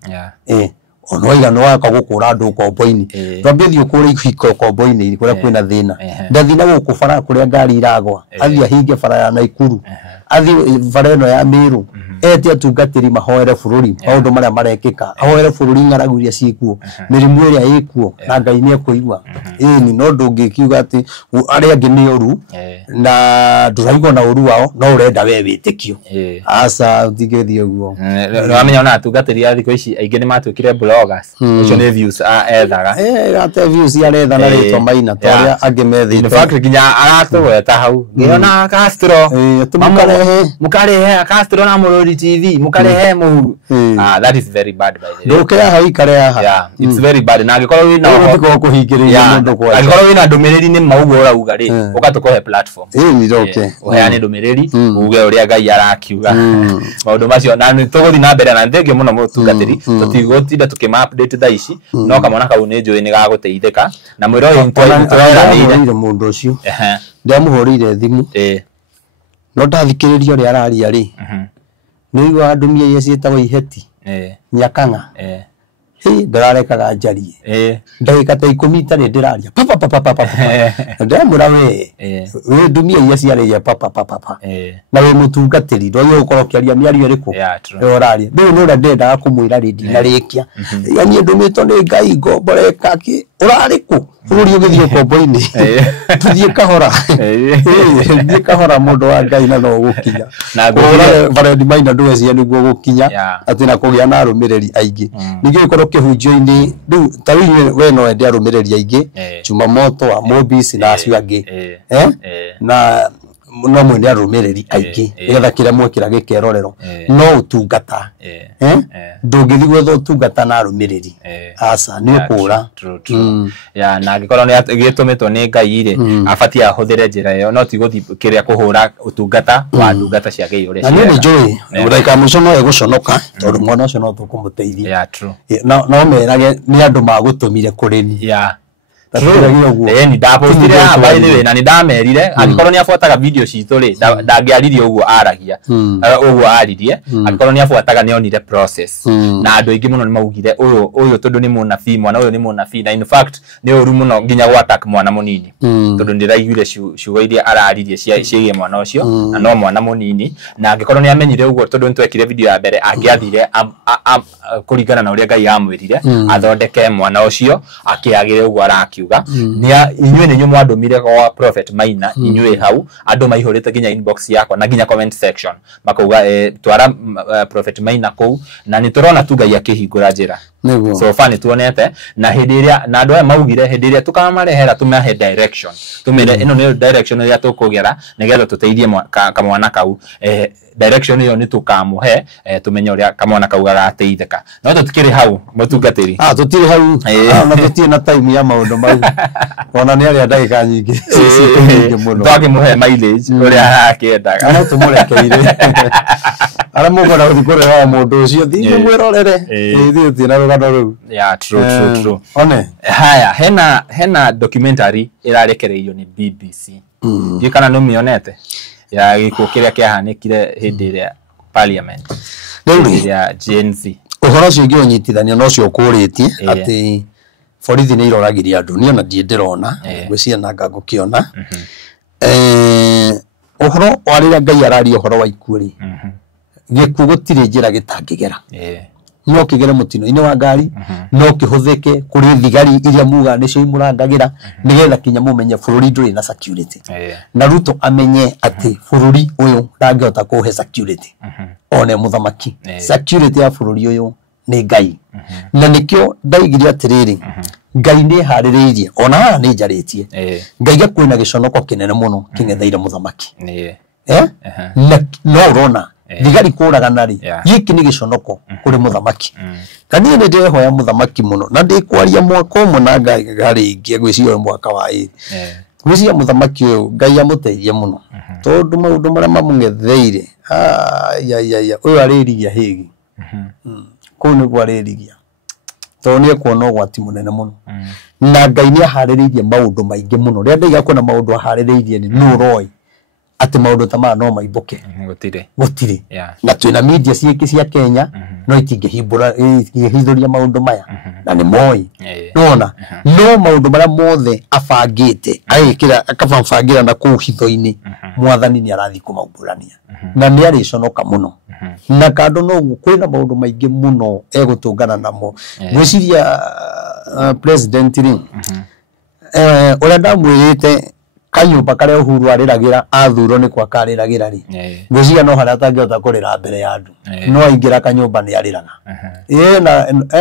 ona waigana waka gũkũra andũ kombo-inĩ twambie thiĩ ũkũre ihiko kombo-inĩ kũrĩa kwĩna thĩna ndathi na gũkũ bara kũrĩa ngari iragwa athiĩ ahinge bara ya Naikuru athiĩ bara ĩno ya Meru eti atungatĩri mahoere bũrũri maũndũ marĩa marekĩka ahoere bũrũri ng'aragu iria ciĩkuo mĩrimũ ĩrĩa ĩkuo na Ngai nĩ ekũigua ĩni no ndũngĩkiuga atĩ arĩa angĩ nĩ oru na ndũraigua na ũru wao no ũrenda we wĩtĩkio aca ũtingĩthiĩ ũguo wamenya ona atungatĩri a thikũ ici aingĩ nĩ matuĩkire bloggers ũcio nĩ views ethaga gate views aretha na rĩtwa maina ta ũrĩa angĩ methĩte in fact nginya aratũgweta hau ngĩona Castro mũkarehe Castro na Mũrũri TV mũkarehe mũhuru that is very bad by the way ndũkĩra hau ikare haha yeah it's very bad na angĩkorwo wĩna ũgũtĩkwo kũhingĩrĩria mũndũ kwa angĩkorwo wĩna ndũmĩrĩri nĩ maũguo ũrauga rĩ ũgatũkũhe platform nĩ ndoke ũheane ndũmĩrĩri uge ũrĩa Ngai arakiuga maũndũ macio na nĩ tũgũthiĩ na mbere na thengio mũno mũtungatĩri tũtigũtinda tũkĩma-update thaa ici no kamwana kau nĩ njũĩ nĩ gagũteithĩka na mwĩra ũyũ nĩtũranĩire mũndũ ũcio ndĩamũhũrĩire thimũ no ndathikĩrĩria ũrĩa araria rĩ nĩigua ndũmia iria ciĩtagwo iheti Nyakang'a ndararekaga njarie ndagĩka ta 10 itarĩ ndĩraria ndamũra we ndũmia iria ciarĩria na wĩ mũtungatĩri ndwagĩrĩirwo gũkorwo ũkĩaria mĩario ĩrĩkũ ũraria rĩu nĩ ũrĩa ndendaga kũmwĩra rĩ ndinarĩkia yani ndũmĩtwo nĩ Ngai ngombo reka kĩ ũrarĩ kũ bũrũri ũgĩthiĩ kombo-inĩ tuthiĩ kahora thiĩ kahora mũndũ wa Ngai na no gũkinya kũhũra Fred Maina ndweciria nĩguo gũkinya atĩ na kũgĩa na arũmĩrĩri aingĩ ningĩ gĩkorwo kĩhunjio-inĩ rĩu ta we no ende arũmĩrĩri aingĩ Jumamoto wa Mobis na acio angĩ na no mwende arũmĩrĩri aingĩ nĩgetha kĩrĩa mwekĩra gĩkerorero no ũtungata ndũngĩthiĩ gwetha ũtungata na arũmĩrĩri aca nĩ ũkũra ya na angĩkorwo nĩ gĩtũmĩtwo nĩ Ngai rĩ abatie ahũthĩre njĩra ĩyo no ti gũthiĩ kĩrĩa kũhũra ũtungata wa ndungata cia Ngai ũrĩa na nĩ njũĩ mũraika mũico no egũconoka tondũ mwana ũcio no tũkũmũteithia no merage nĩ andũ magũtũmire kũrĩ ni ni ndapostire by the way na ni ndamerire angĩkorwo nĩ afuataga video citũ rĩ ndangĩaririe ũguo aragia ũguo aririe angĩkorwo nĩ afuataga nĩ onire process na andũ aingĩ mũno nĩ maugire ũyũ tondũ nĩ mũnabii mwana ũyũ nĩ mũnabii na in fact nĩ ũru mũno nginya gwa attack mwana mũnini tondũ ndĩraiguire ciugo iria araririe ciĩgiĩ mwana ũcio na no mwana mũnini na angĩkorwo nĩ amenyire ũguo tondũ nĩtwekire video ya mbere angĩathire kũringana na ũrĩa Ngai amwĩrire athondeke mwana ũcio akĩagĩre ũguo arakiuga inyuĩ nĩ nyuĩ mwandũmire kwa Prophet Maina inyuĩ hau andũ maihũrĩte nginya inbox yakwa na nginya comment section makauga twara Prophet Maina kũu na nĩ tũrona tu Ngai akĩhingũra njĩra so far nĩ tuonete na hĩndĩ ĩrĩa na andũ aya maugire hĩndĩ ĩrĩa tukamarehera tumahe direction tumere ĩno nĩ direction ĩrĩa tũkũgera nĩgetha tũteithie kamwana kau direction ĩyo nĩ tũkamũhe tumenye ũrĩa kamwana kau gagateithĩka no tũtikĩrĩ hau mũtungatĩri tũtirĩ hau na tũtirĩ na time ya maũndũ mau ona nĩ arĩa ndagĩka nyingĩ mũno twakĩmũhe mileage ũrĩa akĩendaga no tũmũrekeire ara mũgora gũthiĩ kũrera mũndũ ũcio thiĩ mwĩrorere ithuĩ tũtirĩ na rũgano rũu true one haya hena documentary ĩrarekereirio nĩ BBC ndiĩ kana nĩ mĩonete ya gĩkuũ kĩrĩa kĩahanĩkire hĩndĩ ĩrĩa parliament ya Gen Z ũhoro ũcio ũngĩũnyitithania no cio ũkũrĩtie atĩ borithi nĩ iroragĩria andũ niĩ ona ndiĩ ndĩrona ngwĩciria na ngakĩona ũhoro wa rĩrĩa Ngai araria ũhoro wa ikuũ rĩ gĩkuũ gũtirĩ njĩra gĩtangĩgera no kĩgere mũtino-inĩ wa ngari no kĩhũthĩke kũrĩ thigari iria muga nĩcio imũrangagĩra nĩgetha kinya mũmenye bũrũri ndũrĩ na security na Ruto amenye atĩ bũrũri ũyũ ndangĩhota kũhe security one mũthamaki security ya bũrũri ũyũ nĩ Ngai na nĩkĩo ndaigire atĩrĩrĩ Ngai nĩ harĩrĩirie ona haha nĩ njarĩtie Ngai kwĩna gĩconoko kĩnene mũno kĩng'etheire mũthamaki no ũrona thigari kũragana rĩ gĩkĩ nĩ gĩconoko kũrĩ mũthamaki na niĩ nĩ ndĩrehoya mũthamaki mũno na ndĩkwaria mwaka ũmwe na Ngai ingĩ gwĩciria mwaka wa ĩrĩ gwĩciria mũthamaki ũyũ Ngai amũteithie mũno tondũ maũndũ marĩa mamũng'etheire ũyũ arĩrigia hĩgi kũu nĩguo arĩrigia tondũ nĩ ekuona ũgwati mũnene mũno na Ngai nĩ aharĩrĩirie maũndũ maingĩ mũno rĩrĩa ndaiga kuona maũndũ aharĩrĩirie nĩ nũ ũroĩ atĩ maũndũ ta maya no maimbũke gũtirĩ na twĩna media ciĩngĩ cia Kenya no itingĩhithũria maũndũ maya na nĩ moĩ nona no maũndũ marĩa mothe abangĩte agĩkĩra akabangĩra na kũu hitho-inĩ mwathani nĩ arathiĩ kũmaumbũrania na nĩ arĩconoka mũno na kando no kwĩna maũndũ maingĩ mũno egũtũngana namo gwĩciria president rĩ ũrĩa ndamwĩrĩte kanyumba karĩa Uhuru arĩragĩra athurwo nĩ kwa karĩragĩra rĩ gwĩciria no harĩa atangĩhota kũrĩra mbere ya andũ no aingĩra kanyumba nĩ arĩraga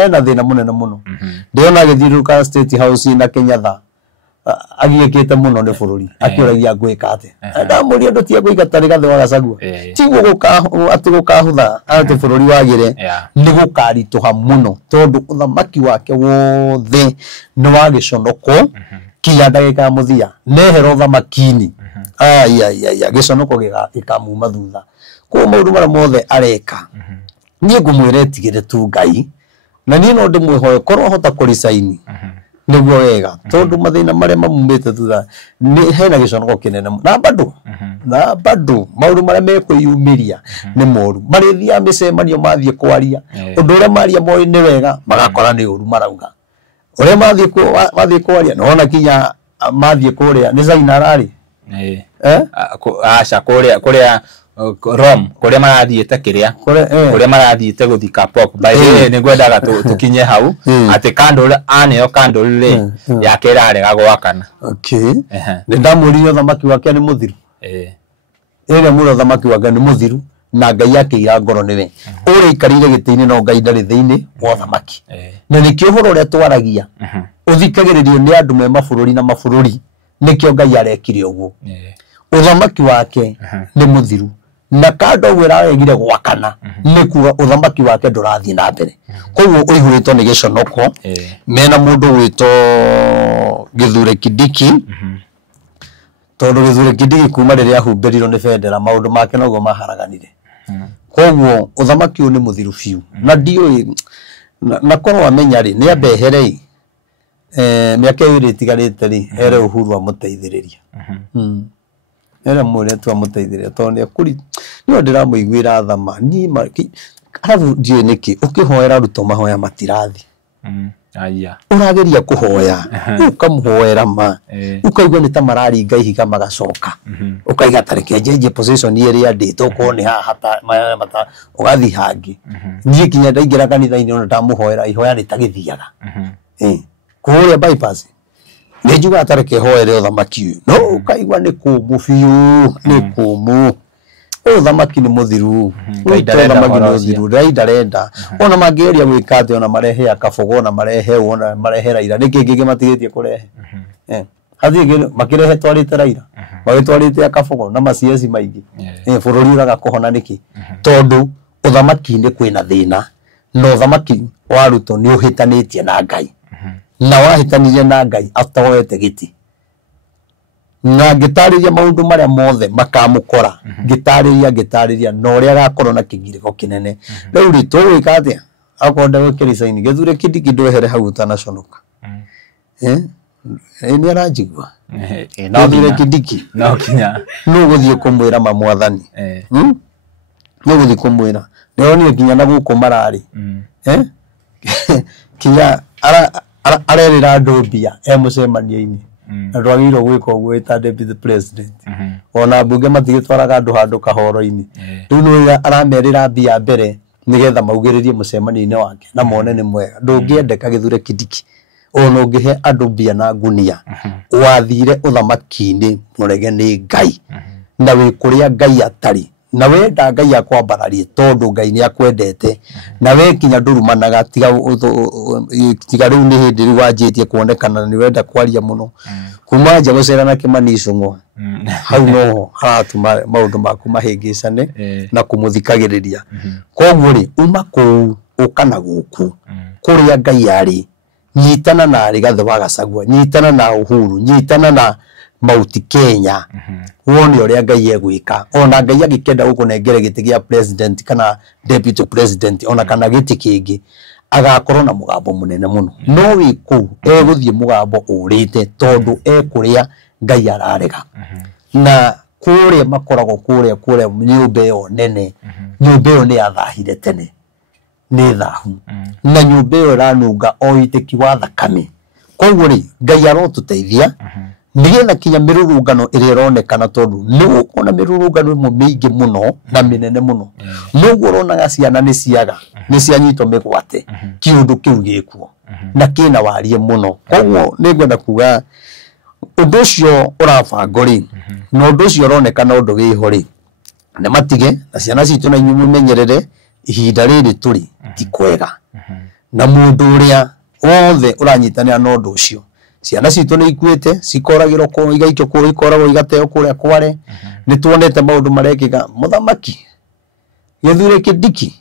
ena thĩna mũnene mũno ndĩrona agĩthiũrũrũka State House na Kenyatta agĩkĩte mũno nĩ bũrũri akĩũragia gwĩka atĩa ndamũria andũ tiga gũikata rĩ gathe wa Gachagua tiguo atĩ gũkahũtha atĩ bũrũri wagĩre nĩ gũkaritũha mũno tondũ ũthamaki wake wothe nĩ wa gĩconoko kinya ndagĩka ya mũthia nehera ũthamaki-inĩ gĩconoko gĩkamuma thutha kwa maũndũ marĩa mothe areka niĩ ngũmwĩra etigĩre tu Ngai na niĩ no ndĩmwĩhoe korwo hota kũricaini nĩguo wega tondũ mathĩna marĩa mamumĩte thutha nĩ hena gĩconoko kĩnene na bado maũndũ marĩa mekwĩyumĩria nĩ moru marĩthiaga mĩcemanio mathiĩ kwaria ũndũ ũrĩa maria moĩ nĩ wega magakora nĩ ũru marauga ũrĩa mathiĩ kwaria nona kinya mathiĩ kũrĩa nĩ Zaina ararĩ aca kũrĩa Rom kuria marathiete kiria kuria marathiete guthika pop by the way ni ngwendaga tukinye hau ati candle aneo candle le yake irarega gwakana okay ni ndamuriyo thamaki wake ni muthiru ere muno thamaki wake ni muthiru na Ngai yake ira ngoro niwe uri ikarire gitini no Ngai ndari thiini wa thamaki na nikio horo ria twaragia uthikagiririo ni andu me mabururi na mabururi nikio Ngai arekire uguo uthamaki wake ni muthiru na kando wiraregire gwakana ni kuga uthamaki wake ndurathie na mbere koguo uihurito ni giconoko mena mundu wito Githure Kindiki tondu Githure Kindiki kuma riria humberirwo ni bendera maundu make noguo maharaganire koguo uthamaki ni muthiru biu na ndioi na korwo amenya ri ni ambehere miaka iri tigarite ri ere Uhuru amuteithiriria ere mwere tu amuteithiriria tondu akuri no ndiramuiguira thama ni arabu ndioi niki ukihoera ruto mahoya matirathi aya urageria kuhoya ukamuhoera ma ukaigwa ni tamarari Ngai higa magacoka ukaiga tareke jeje position iri ndito kone hata mata ugathi hangi nie kinya ndaingira kanitha-ini ona ndamuhoera ihoya ritagithiaga kuhoya bypass nejuga tareke hoere uthamaki no ukaigwa ni kumu biu ni kumu uthamaki ni muthiru ndarenda ona mangeria gwikate ona marehe akafogo ona marehe ona marehe Raila niki ngige matigitie kurehe hathi makirehe twarite Raila magitwarite akafogo na maciesi maingi bururi uraga kuhona niki tondu uthamaki ni kwina thina no uthamaki wa Ruto ni uhitanitie na Ngai na wahitanirie na Ngai atawete giti na gitariria maundu maria mothe makamukora gitariria no ria gakorwo na kigiriko kinene riu Ruto wikatia akonde gukiricaini Githure Kindiki ndwehere hau utanaconoka ni aranjigua Githure Kindiki no kinya no guthie kumwira mamwathani no guthie kumwira nironi kinya na guku marari kinya arerira ndobia mucemania-ini na ndwagirwo gwika uguo eta deputy president ona mbunge matigitwaraga andu handu kahoro-ini riu no aramerira mbia mbere nigetha maugiririe mucemanio-ini wake na mone ni mwega ndungiendeka Githure Kindiki ona ungihe andu mbia na ngunia wathire uthamaki-ini murege ni Ngai na wi kuria Ngai atari na wenda Ngai akwambararie tondu Ngai ni akwendete na we kinya ndurumanaga tiga riu ni hindi riu wanjitie kuonekana ni wenda kwaria muno kuma nja gucera na Kimani Icung'wa hau no haratuma maundu maku mahingicane na kumuthikagiriria koguo ri uma kuu ukana guku kuria Ngai ari nyitana na Rigathi wa Gachagua nyitana na Uhuru nyitana na Mauti Kenya woni uria Ngai egwika ona Ngai agikenda gukunengere giti gia president kana deputy president ona kana giti kingi agakorwo na mugambo munene muno no wiku eguthie mugambo urite tondu kuria Ngai ararega na kuria makoragwo kuria nyumba yo nene nyumba yo ni athahire tene ni thahu na nyumba yo ranunga oiteki wa thakame koguo ri Ngai arotuteithia nigetha kinya mirurungano iri ronekana tondu ni ukona mirurungano imwe mingi muno na minene muno nuguo ronaga ciana ni ciaga ni cianyitwo migwate kiundu kiu gikuo na kina warie muno koguo ni ngwenda kuga undu ucio urabango ri no undu ucio ronekana undu wiho ri ni matige na ciana citu na inyumu menyerere ihinda riri turi ti kwega na mundu uria wothe uranyitanira na undu ucio ciana citu ni ikuite cikoragirwo ko igaikio ko ikoragwo igateo kuria kware ni tuonete maundu marekika muthamaki Githure Kindiki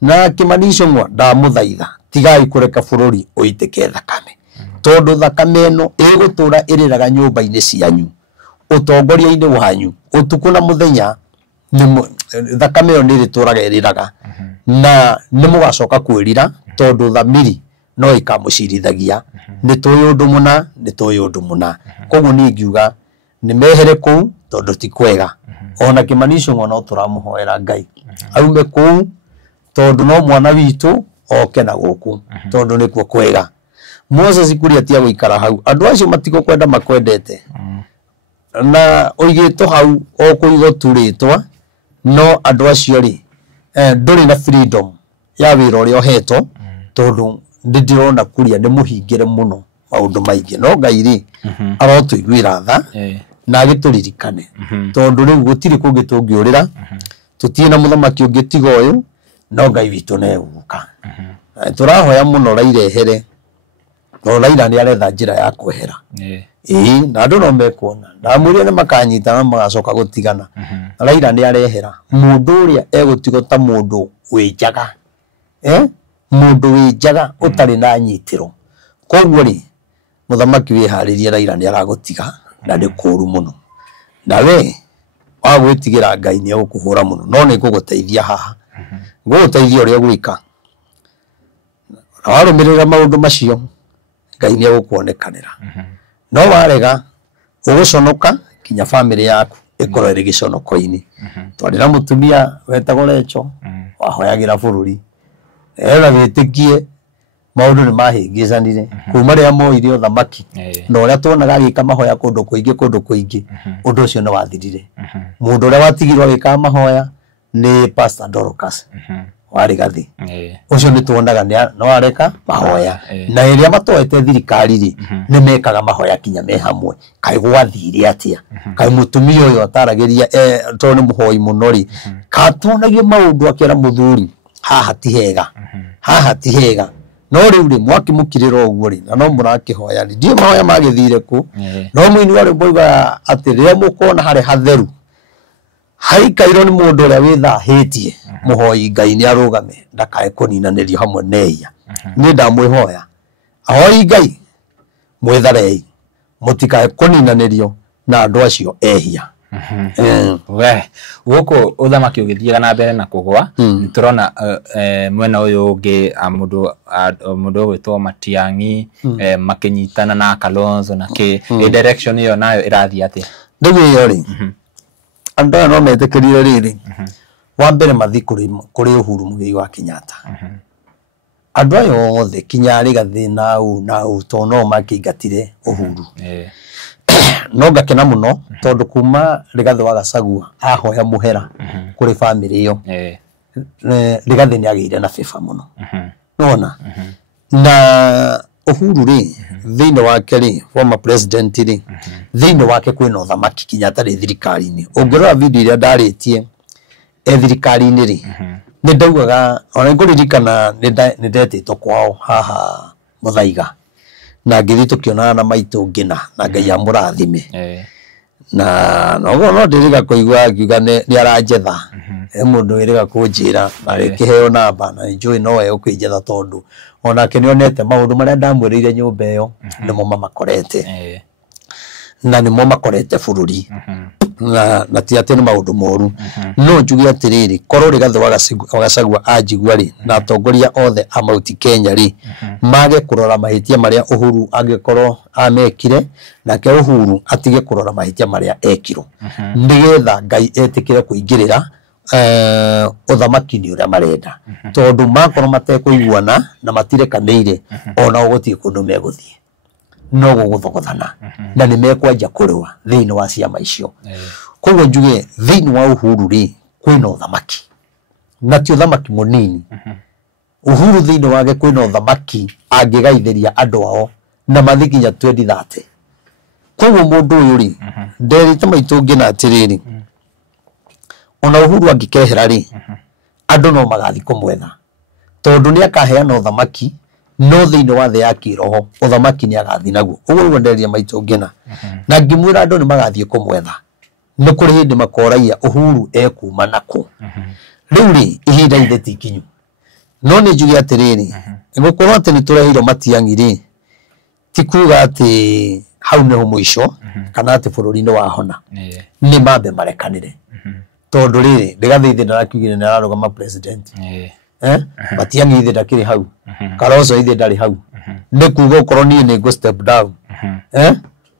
na Kimani Icung'wa ndamuthaitha tigai kureka bururi uitike thakame tondu thakame no igutura iriraga nyumba-ini cianyu utongoria-ini wanyu utuku na muthenya thakame yo ni rituraga iriraga na ni mugacoka kwirira tondu thamiri no ikamucirithagia ni tuyu undu muna koguo ni ngiuga ni mehere kuu tondu ti kwega ona Kimani Icung'wa no turamuhoera Ngai aume kuu tondu no mwana witu oke na guku tondu ni kuo kwega Moses Kuria tia guikara hau andu acio matiko kwenda makwendete na oigito hau okuigo turitwa no andũ acio rĩ ndũrĩ na freedom ya wĩra ũrĩa ũhetwo tondũ ndĩrona kuria nĩ mũhingĩre mũno maũndũ maingĩ no Ngai rĩ arotũiguĩra tha na agĩtũririkane tondũ rĩu gũtirĩ kũngĩ tũngĩũrĩra tũtirĩ na mũthamaki ũngĩ tiga ũyũ no Ngai witũ nĩegũka tũrahoya mũno Raila ehere no Raila nĩ aretha njĩra ya kwehera na andũ no mekuona ndamwĩrire nĩ makanyitana magacoka gũtigana Raila nĩ arehera mũndũ ũrĩa egũtigwo ta mũndũ wĩnjaga mũndũ wĩnjaga ũtarĩ na nyitĩro koguo rĩ mũthamaki wĩharĩrie Raila nĩ aragũtiga na nĩ kũũru mũno nawe wagwĩtigĩra Ngai nĩ egũkũhũra mũno no nĩ ngũgũteithia haha ngũgũteithia ũrĩa ũgwĩka na warũmĩrĩra maũndũ macio Ngai nĩ egũkuonekanĩra no warega ũgũconoka kinya family yaku ĩkorwo ĩrĩ gĩconoko-inĩ twarĩ na mũtumia wetagwo Rachel wahoyagĩra bũrũri na wĩtĩkie maũndũ nĩ mahĩngĩcanire kuma rĩrĩa moire ũthamaki na ũrĩa tuonaga agĩka mahoya kũndũ kũingĩ ũndũ ũcio nĩ wathirire mũndũ ũrĩa watigirwo agĩka mahoya nĩ Pastor Dorcas warĩ gathĩ ũcio nĩ tuonaga no areka mahoya na ĩrĩa matoete thirikari rĩ nĩ mekaga mahoya kinya me hamwe kaĩ gwathire atĩa kaĩ mũtumia ũyũ ataragĩria tondũ nĩ mũhoi mũno rĩ katuonagia maũndũ akĩra mũthuri haha ti hega no rĩu rĩ mwakĩmũkirĩra ũguo rĩ na no mũrakĩhoya rĩ ndiũ mahoya magĩthire kũ no mũini warĩ moiga atĩ rĩrĩa mũkona harĩ hatheru haikairwo nĩ mũndũ ũrĩa wĩthahĩtie mũhoi Ngai nĩ arũgame ndakae kũninanĩrio hamwe neia niĩ ndamwĩhoya ahoi Ngai mwĩtharei mũtikae kũninanĩrio na andũ acio ehia we gũkũ ũthamaki ũgĩthiaga na mbere na kũgwa nĩtũrona mwena ũyũ ũngĩ mũndũ ũgwĩtwo Matiang'i makĩnyitana na Kalonzo na direction ĩyo nayo ĩrathiĩ atĩa rĩu ĩyo rĩ andũ aya no metĩkĩrire rĩrĩ wa mbere mathi kũrĩ Uhuru Mũigai wa Kenyatta andũ aya othe kinya arĩ gathĩ na u to no makĩingatire Uhuru no ngakena mũno tondũ kuma Rigathĩ wa Gachagua ahoya mũhera kũrĩ family ĩyo Rigathĩ nĩ agĩire na beba mũno nona na Uhuru rĩ thĩinĩ wake rĩ former president rĩ thĩinĩ wake kwĩna ũthamaki kinya atarĩ thirikari-inĩ ũngĩrora video iria ndarĩtie thirikari-inĩ rĩ nĩ ndaugaga ona ngũririkana nĩ ndetĩtwo kwao haha Mũthaiga na ngĩthiĩ tũkĩonana na maitũ ngĩna na Ngai amũrathime na no ndĩrĩga kũigua akiuga nĩ aranjetha mũndũ wĩrĩga kũnjĩra na rĩkĩheo namba na njũĩ nowe ũkĩnjetha tondũ onake nĩonete maũndũ marĩa ndamwĩrĩire nyũmba ĩyo nĩmo mamakorete na nĩmo makorete bũrũri na ti atĩ nĩ maũndũ moru no njuge atĩrĩrĩ korwo Rigathĩ wa Gachagua anjigua rĩ na atongoria othe a Mount Kenya rĩ mage kũrora mahĩtia marĩa Uhuru angĩkorwo amekire nake Uhuru atige kũrora mahĩtia marĩa ekirwo nĩgetha Ngai etĩkĩre kũingĩrĩra ũthamaki-inĩ ũrĩa marenda tondũ makorwo matekũiguana na matirekanĩire ona ũgũthiĩ kũndũ megũthiĩ no gũgũthogothana na nĩ mekwanjia kũrũa thĩinĩ wa ciama icio koguo njuge thĩinĩ wa Uhuru rĩ kwĩna ũthamaki na ti ũthamaki mũnini Uhuru thĩinĩ wake kwĩna ũthamaki angĩgaithĩria andũ ao na mathi nginya 2030 koguo mũndũ ũyũ rĩ nderĩte maitũ ngĩna atĩrĩrĩ ona Uhuru angĩkehera rĩ andũ no magathi kũmwetha tondũ nĩ akaheana ũthamaki no thĩinĩ wa thĩ ya kĩroho ũthamaki nĩ agathi naguo ũguo nderia maitũ ngĩna na ngĩmwĩra andũ nĩ magathiĩ kũmwetha nĩ kũrĩ hĩndĩ makoraia Uhuru ekuma nakũ rĩu rĩ ihinda ithe ti ikinyu no nĩ njuge atĩrĩrĩ gũkorwo atĩ nĩ tũreheirwo Matiang'i rĩ ti kuga atĩ hau nĩho mũico kana atĩ bũrũri nĩ wahona nĩ mambe marekanĩre tondũ rĩrĩ Rigathĩ ithe ndarakiugire nĩ ararũgama president Matiang'i ithe ndakĩrĩ hau Kalonzo ithe ndarĩ hau nĩ kuga ũkorwo niĩ nĩ ngũ step down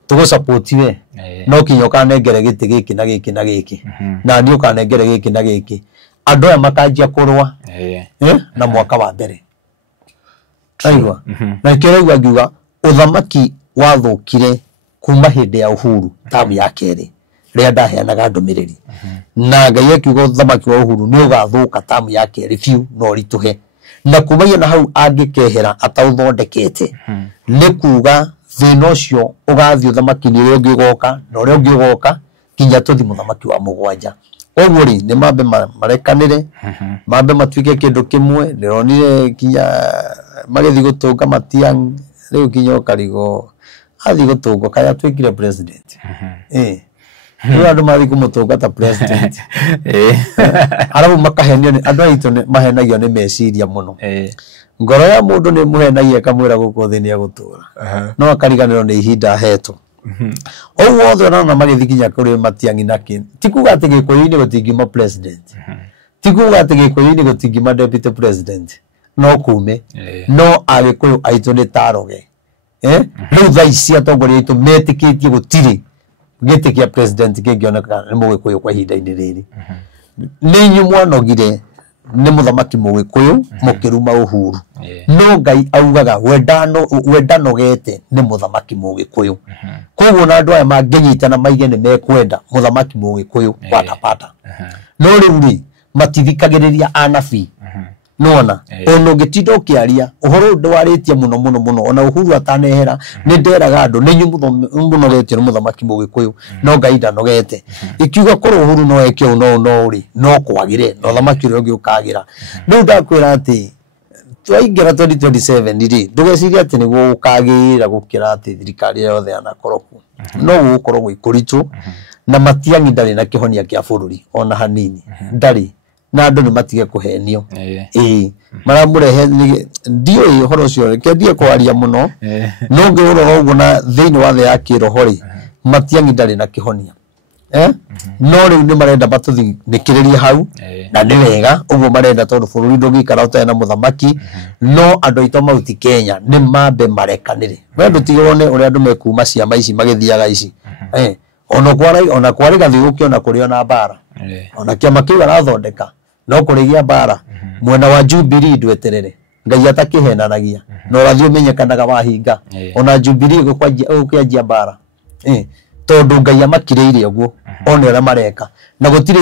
tũgũ support we no kinya ũkanengere gĩtĩ gĩkĩ na gĩkĩ na gĩkĩ na niĩ ũkanengere gĩkĩ na gĩkĩ andũ aya makanjia kũrũa na mwaka wa mbere aigua na kĩrĩu angiuga ũthamaki wathũkire kuma hĩndĩ ya Uhuru tamu ya kerĩ ria ndaheanaga ndumiriri na Ngai akiuga uthamaki wa Uhuru ni ugathuka tamu yake review no rituhe na kumagia na hau angikehera atauthondekete ni kuga thina ucio ugathio thamaki ni uri goka no uri goka kinya tuthi muthamaki wa mugwanja koguo ri ni mambe marekanire mambe matuike kindu kimwe ndironire kinya magithi gutunga Matiang'i riu kinya karigo athi gutunga kaya twikire president riu andu mathi kumutunga ta president arabu makahenio ni andu aitu mahenagio ni meciria muno ngoro ya mundu ni muhenagia kamwira guku thi ni agutura no akariganirwo ni ihinda hetu oguo othe na magithi kinya kuri Matiang'i naki tikuga ati Gikuyu-ini gutingima president tikuga ati Gikuyu-ini gutingima deputy president no kume no Agikuyu aitu ni taroge riu thaa ici atongoria aitu metikitie gutiri giti kia president kingioneka ni Mugikuyu kwa ihinda-ini riri ni nyumwanogire ni muthamaki Mugikuyu mukiruma Uhuru no Ngai augaga wendanogete ni muthamaki Mugikuyu koguo na andu aya manginyitana maige ni mekwenda muthamaki Mugikuyu patapata no riu ri matithikagiriria anabii nona ono gitindo ukiaria uhoro ndwaritie muno ona Uhuru atanehera ni nderaga andu ni nyumunogetio ni muthamaki Mugikuyu no Ngai ndanogete ikiuga koro Uhuru no ekio no ri no kwagire no thamaki ri ungi ukagira no ndakwira ati twaingira 2027 ri ndugeciria ati niguo ukagira gukira ati thirikari yothe anakoroku no gukorwo gwikuritu na Matiang'i ndari na kihonia kia bururi ona hanini ndari na andu ni matige kuhenio maramurehe ndio horo cio kendie kwaria muno no ngirora uguo na thiini wa the ya kiroho ri Matiang'i ndari na kihonia no riu ni marenda batuthikiririe hau na ni wega uguo marenda tondu bururi ndungikara utena muthamaki no andu aito mauti Kenya ni mambe marekanire wendo tigorone uri andu mekuma ciama ici magithiaga ici ona kwari gathiuki ona kuri ona bara ona kiama kiu arathondeka no kurigia bara mwena wa Jubilee ndweterere Ngai atakihenanagia no rathi umenyekanaga wahinga ona Jubilee gukianjia bara tondu Ngai amakireire uguo one ara mareka na gutire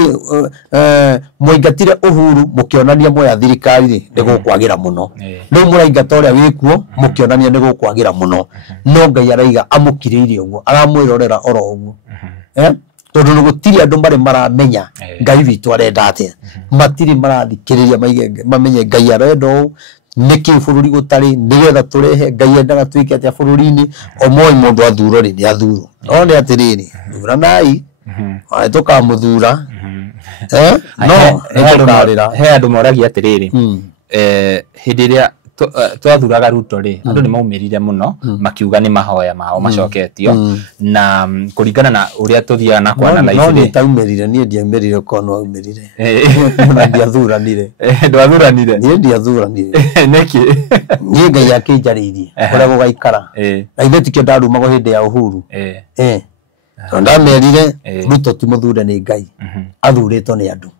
muingatire Uhuru mukionania moya thirikari ri nigukwagira muno no muraingata uria wikuo mukionania nigukwagira muno no Ngai araiga amukireire uguo aramwirorera oro uguo tondu no gutire andu mari maramenya Ngai witu arenda atia matiri marathikiriria mamenye Ngai arenda niki bururi gutari nigetha turehe Ngai endaga twike atia bururi-ini omoi mundu athuro ri ni athuro one atiriri thuranai tukamuthura no he andu moragia atiriri hindi iria twathuraga Ruto ri andu ni maumirire muno makiuga ni mahoya mao macoketio na kuringana na uria tuthia na kwa analyze no ni taumirire ni ndiamirire kono aumirire ndiathuranire ndwathuranire ni ndiathuranire neki ni Ngai akinjaririe kuria gugaikara na ithe tikio ndarumago hindi ya Uhuru ndamerire Ruto ti muthure ni Ngai athuritwo ni andu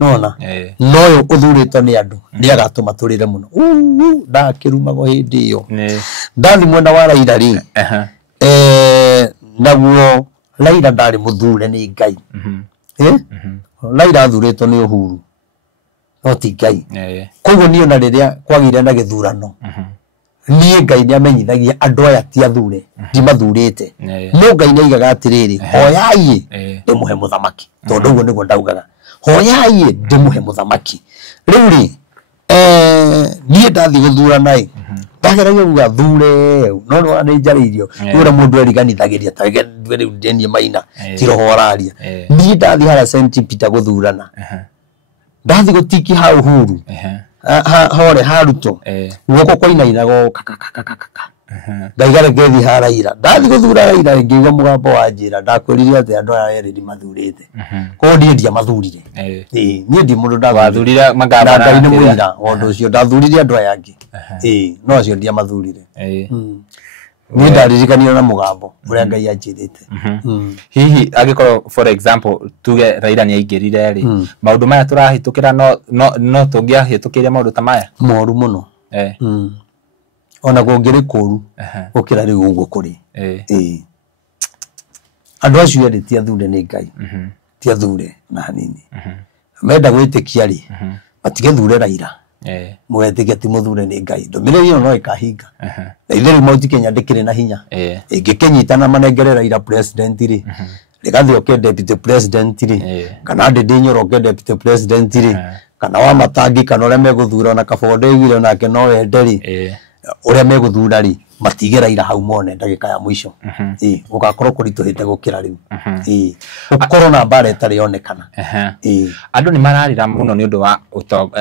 nona no uthurito ni andu ni agatuma turire muno ndakirumago hindi iyo ndathi mwena wa Raila ri naguo Raila ndari muthure ni Ngai Raila athurito ni Uhuru no ti Ngai koguo ni ona riria kwagire na githurano ni Ngai ni amenyithagia andu aya ti athure ndi mathurite no Ngai ni aigaga atiriri hoyai ndimuhe muthamaki tondu uguo niguo ndaugaga hoyai ndimuhe muthamaki riu ri ni ndathi guthura nai ndageragia kuga thure no no ni njaririo ura mundu eriganithagiria tage riu ndenie maina tirohoraria ni ndathi hara St Peter guthurana ndathi gutiki ha Uhuru hore haruto guoko kwainainago ndaigare ngethi ha Raila ndathi guthura Raila ngiuga mugambo wa njira ndakwirire ati andu aya eri mathurite ko ndie ndia mathurire nie ndi mundu ndathurira magamba ni muira ondu cio ndathurire andu aya angi no cio ndia mathurire ni ndaririkanio na mugambo uria Ngai anjirite hihi agikorwo for example tuge Raila ni aingirire ri maundu maya turahitukira no tungiahitukire maundu ta maya moru muno ona gungiri kuru gukira riu uguo kuri andu acio ri ti athure ni Ngai ti athure na hanini menda gwitikia ri matige thure Raila mwetikia ti muthure ni Ngai ndomire iyo no ikahinga na ithiru mauti Kenya ndikire na hinya ingikenyitana manengere Raila president ri rikathio ke deputy president ri kana Ndindi Nyoro ke deputy president ri kana wa matangi kana ore meguthura na kabonde igire nake no wende ri ore meguthura ri matige Raila hau mone ndagika ya mwisho ugakorwo kurituhite gukira riu ukorwo na bare tari onekana andu ni mararira muno ni undu wa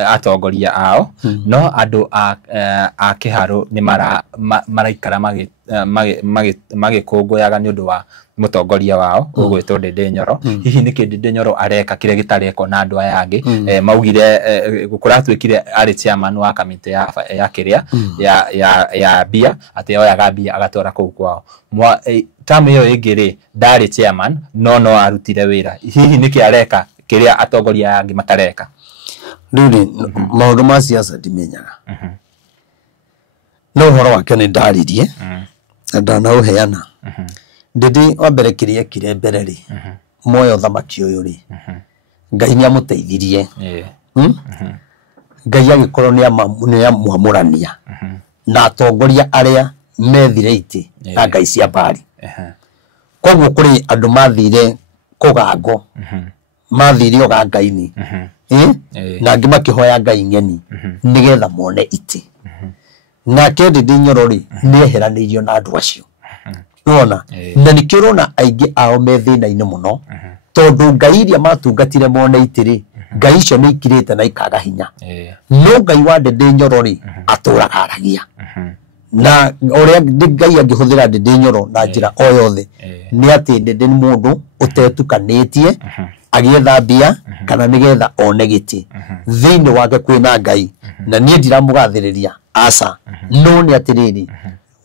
atongoria ao no andu a kiharo ni maraikara magikunguyaga ni undu wa mutongoria wao ugwitwo Ndindi Nyoro hihi niki Ndindi Nyoro areka kire gitareko na andu aya angi maugire gukura twikire ari chairman wa kamite ya kiria ya bia ate oyaga bia agatwara kuu kwao tamu iyo ingiri ndari chairman no arutire wira hihi niki areka kiria atongoria angi matareka nduri maundu ma siasa ndimenyaga no horo wake ni ndaririe ndana uheana Ndindi wa mbere kiria kire mbere ri moyo thamaki uyu ri Ngai ni amuteithirie Ngai agikorwo ni amwamurania na atongoria aria methire iti na Ngai cia mbari koguo kuri andu mathire kugango mathire ogangaini na angi makihoya Ngai ngeni nigetha mone iti na Ndindi Nyoro ri ni eheranirio na andu acio nona na nikirona aingi ao methina-ini muno tondu Ngai iria matungatire mone itiri Ngai icio ni ikirite na ikaga hinya no Ngai wa Ndindi Nyoro ri aturaga aragia na uria Ngai angihuthira Ndindi Nyoro na njira o yothe ni ati Ndindi ni mundu utetukanitie agietha mbia kana nigetha one giti thiini wake kwina Ngai na nie ndiramugathiriria aca no ni atiriri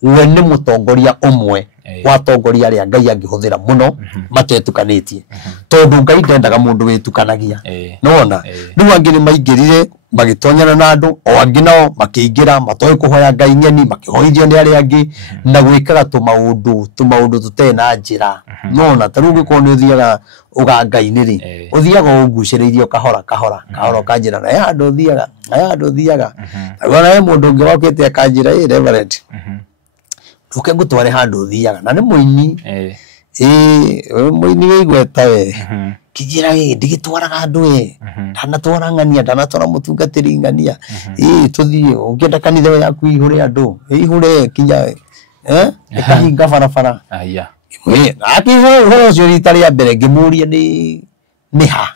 we ni mutongoria umwe wa tongoria aria Ngai angihuthira muno matetukanitie tondu Ngai ndendaga mundu witukanagia nona riu angi ni maingirire magitonyana na andu o angi nao makiingira matoe kuhoya Ngai ngeni makihoithio ni aria angi na gwikaga tumaundu tutee na njira nona taru giko ni uthiaga ugangai-ini ri uthiaga uguciriirio kahora kanjira na andu uthiaga agora he mundu ungi wokite akanjira reverend uke ngutware handu uthiaga na ni muini muini wigweta we kijira ndigitwaraga andu ndanatwara ngania ndanatwara mutungatiri ngania tuthie ungienda kanitha yaku ihure andu ihure kinya ikahinga barabara aya akiho ucio rita ria mbere ngimuria ni ha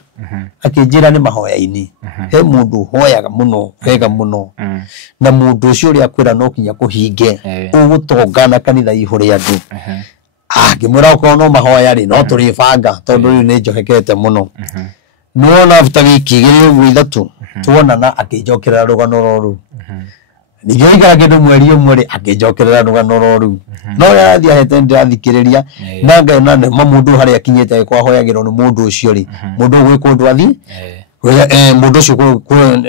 akinjira ni mahoya-ini he mundu hoyaga muno wega muno na mundu ucio ria kwira no kinya kuhinge ugutongana kanitha ihure andu ngimura ko no mahoya ri no turi banga tondu riu ni njohekete muno nuona after wiki igiri uguo ithatu tuonana akinjokerera rugano roru nigeikara kindu mweri umwe ri akinjokerera rugano roru no yathi ahete ndirathikiriria na Ngai na mundu haria akinyite kwa hoyagirwo ni mundu ucio ri mundu gwi kundu athi mundu ucio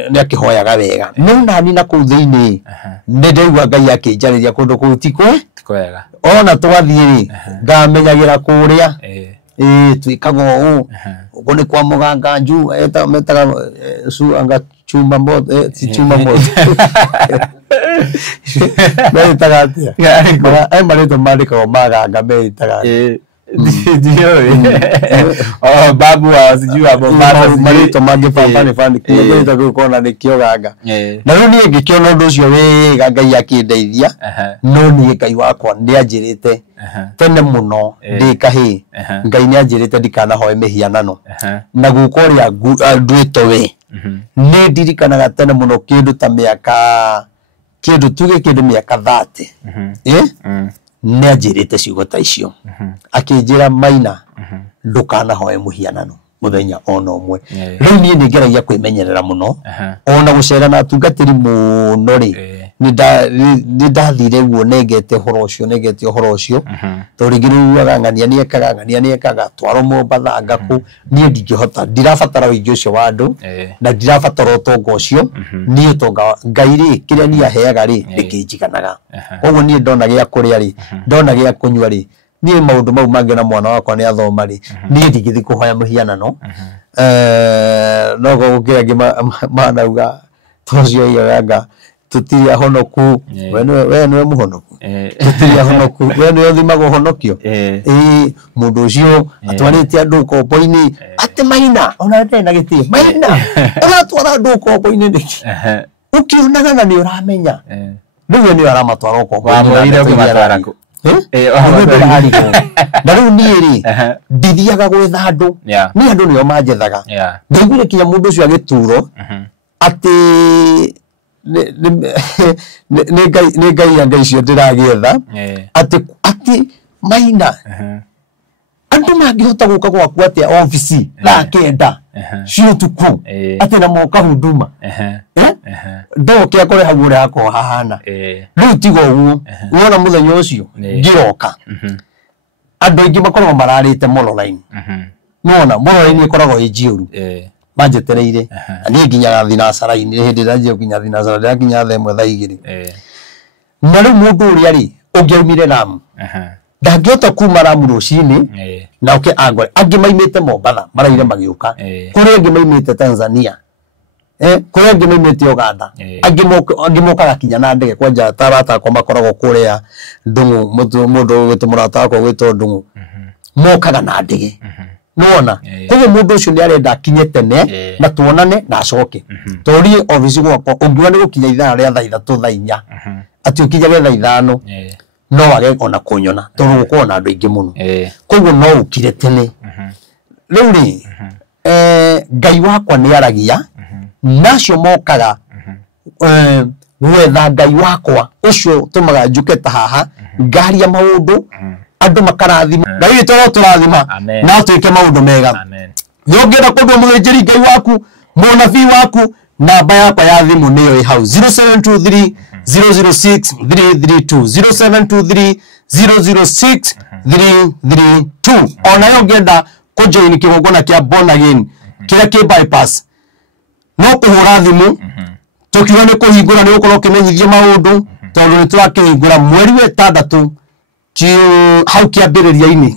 ni akihoyaga wega no nani na kuu thiini ni ndeigua Ngai akinjariria kundu kuu tikwega ona twathie ri ngamenyagira kuria twikaga ugu ni kwa muganga nju metaga su anga chumba moto chumba moto metaga atia marito mariko maganga metaga babu wa sijui abo marito mage pambane fani kuenda gukona nikiogaga na riu ni ngikiona undu ucio wega Ngai akindeithia no ni Ngai wakwa ni anjirite tene muno ndi kahi Ngai ni anjirite ndikana hoye mihianano na gukoria ndwito we ni ndirikanaga tene muno kindu ta miaka kindu miaka 30 ni anjirite ciugo ta icio akinjira Maina ndukana hoye muhianano muthenya ona umwe riu ni ngeragia kwimenyerera muno ona gucera na tungatiri muno ri ni ndathire guo negete horo ucio turigiru agangania ni ekaga twaro Mombatha ngaku ni ndingihota ndirabatara wingi ucio wa andu na ndirabatara utonga ucio ni utonga Ngai ri kiria ni aheaga ri ndikinjiganaga koguo ni ndona gia kuria ri ndona gia kunyua ri niĩ maũndũ mau mangĩ na mwana wakwa nĩ athoma rĩ niĩ ndigĩthi kũhoya mũhianano no gũkĩra angĩ manauga tocio iyo yanga tutiri ahonoku we nĩwe mũhonoku tutiri ahonoku we nĩwe ũthimagwo honokio mũndũ ũcio atwarĩte andũ kombo-inĩ atĩ Maina ona ndĩ na gĩtĩo Maina ũratwara andũ kombo-inĩ nĩkĩ ũkĩonaga na nĩ ũramenya rĩu nĩ aramatwara kombo-inĩ ũkĩmatwara kũ na rĩu niĩ rĩ ndithiaga gwetha andũ nĩ andũ nĩo manjethaga ndaiguire kinya mũndũ ũcio agĩturwo atĩ nĩ ngai ya ngai icio ndĩragĩetha atĩ Maina andũ mangĩhota gũka gwaku atĩa ofici thaa kenda cia ũtukũ atĩ na moka huduma ndoke akore hau ũrĩa hakorwo hahana rĩu tiga ũguo wona mũthenya ũcio ngĩroka andũ aingĩ makoragwo mararĩte Mololine nona Mololine ĩkoragwo ĩ njĩũru manjetereire niĩ nginyaga thinacara-inĩ hĩndĩ ĩrĩa njĩũ nginya thinacara ndĩrakinya thaa ĩmwe thaa igĩrĩ na rĩu mũndũ ũrĩa rĩ ũngĩaumire Lamu ndangĩhota kuma Lamu rũcinĩ na oke angore angĩ maimĩte Mombatha maraire magĩũka kũrĩ angĩ maimĩte Tanzania kũrĩ angĩ maimĩte Uganda angĩ mokaga kinya na ndege kwanja tarata akwa makoragwo kũrĩa Ndung'u mũndũ gwĩtwo mũrata wakwa gwĩtwo Ndung'u mokaga na ndege nona koguo mũndũ ũcio nĩ arenda akinye tene na tuonane na acoke tori office gwakwa ũngiuga nĩ gũkinya ithaa rĩa thaa ithatũ thaa inya atĩ ũkinyage thaa ithano no wage ona kũnyona tondũ gũkorwo na andũ aingĩ mũno koguo no ũkire tene rĩu rĩ Ngai wakwa nĩ aragia nacio mokaga gwetha Ngai wakwa ũcio tũmaga njuke ta haha ngaria maũndũ andũ makarathima Ngai witũ tũrathima na twĩke maũndũ mega yongera kũndũ mũthĩnjĩri Ngai waku mũnabii waku namba yakwa ya thimũ nĩyo ĩ hau 0723 006 332 0723 006 332 ona yongenda kũjoin kĩgongona kĩa Born Again kĩrĩa kĩ bypass no kũhũra thimũ tũkiuga nĩ kũhingũra nĩ gũkorwo kĩmenyithie maũndũ tondũ nĩ tũrakĩhingũra mweri wa 6 hau kĩambĩrĩria-inĩ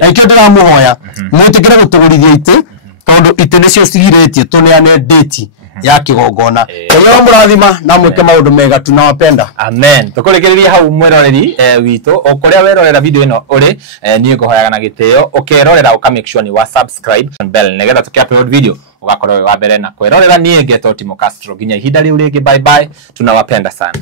na ikĩo ndĩramũhoya mwĩtĩkĩre gũtũgũrithia itĩ tondũ itĩ nĩcio cigirĩtie tũneane date ya kĩgongona nĩyo mũrathima na mwĩke maũndũ mega tunawapenda amen tũkũrĩkĩrĩria hau mwĩroreri witũ o kũrĩa werorera video ĩno ũrĩ niĩ ngũhoyaga na gĩtĩo ũkerorera ũka make sure ni wa subscribe bell nĩgetha tũkĩ-upload video ũgakorwo wa mbere na kwĩrorera niĩ ngetwo Timo Castro nginya ihinda rĩu rĩngĩ bye bye tunawapenda sana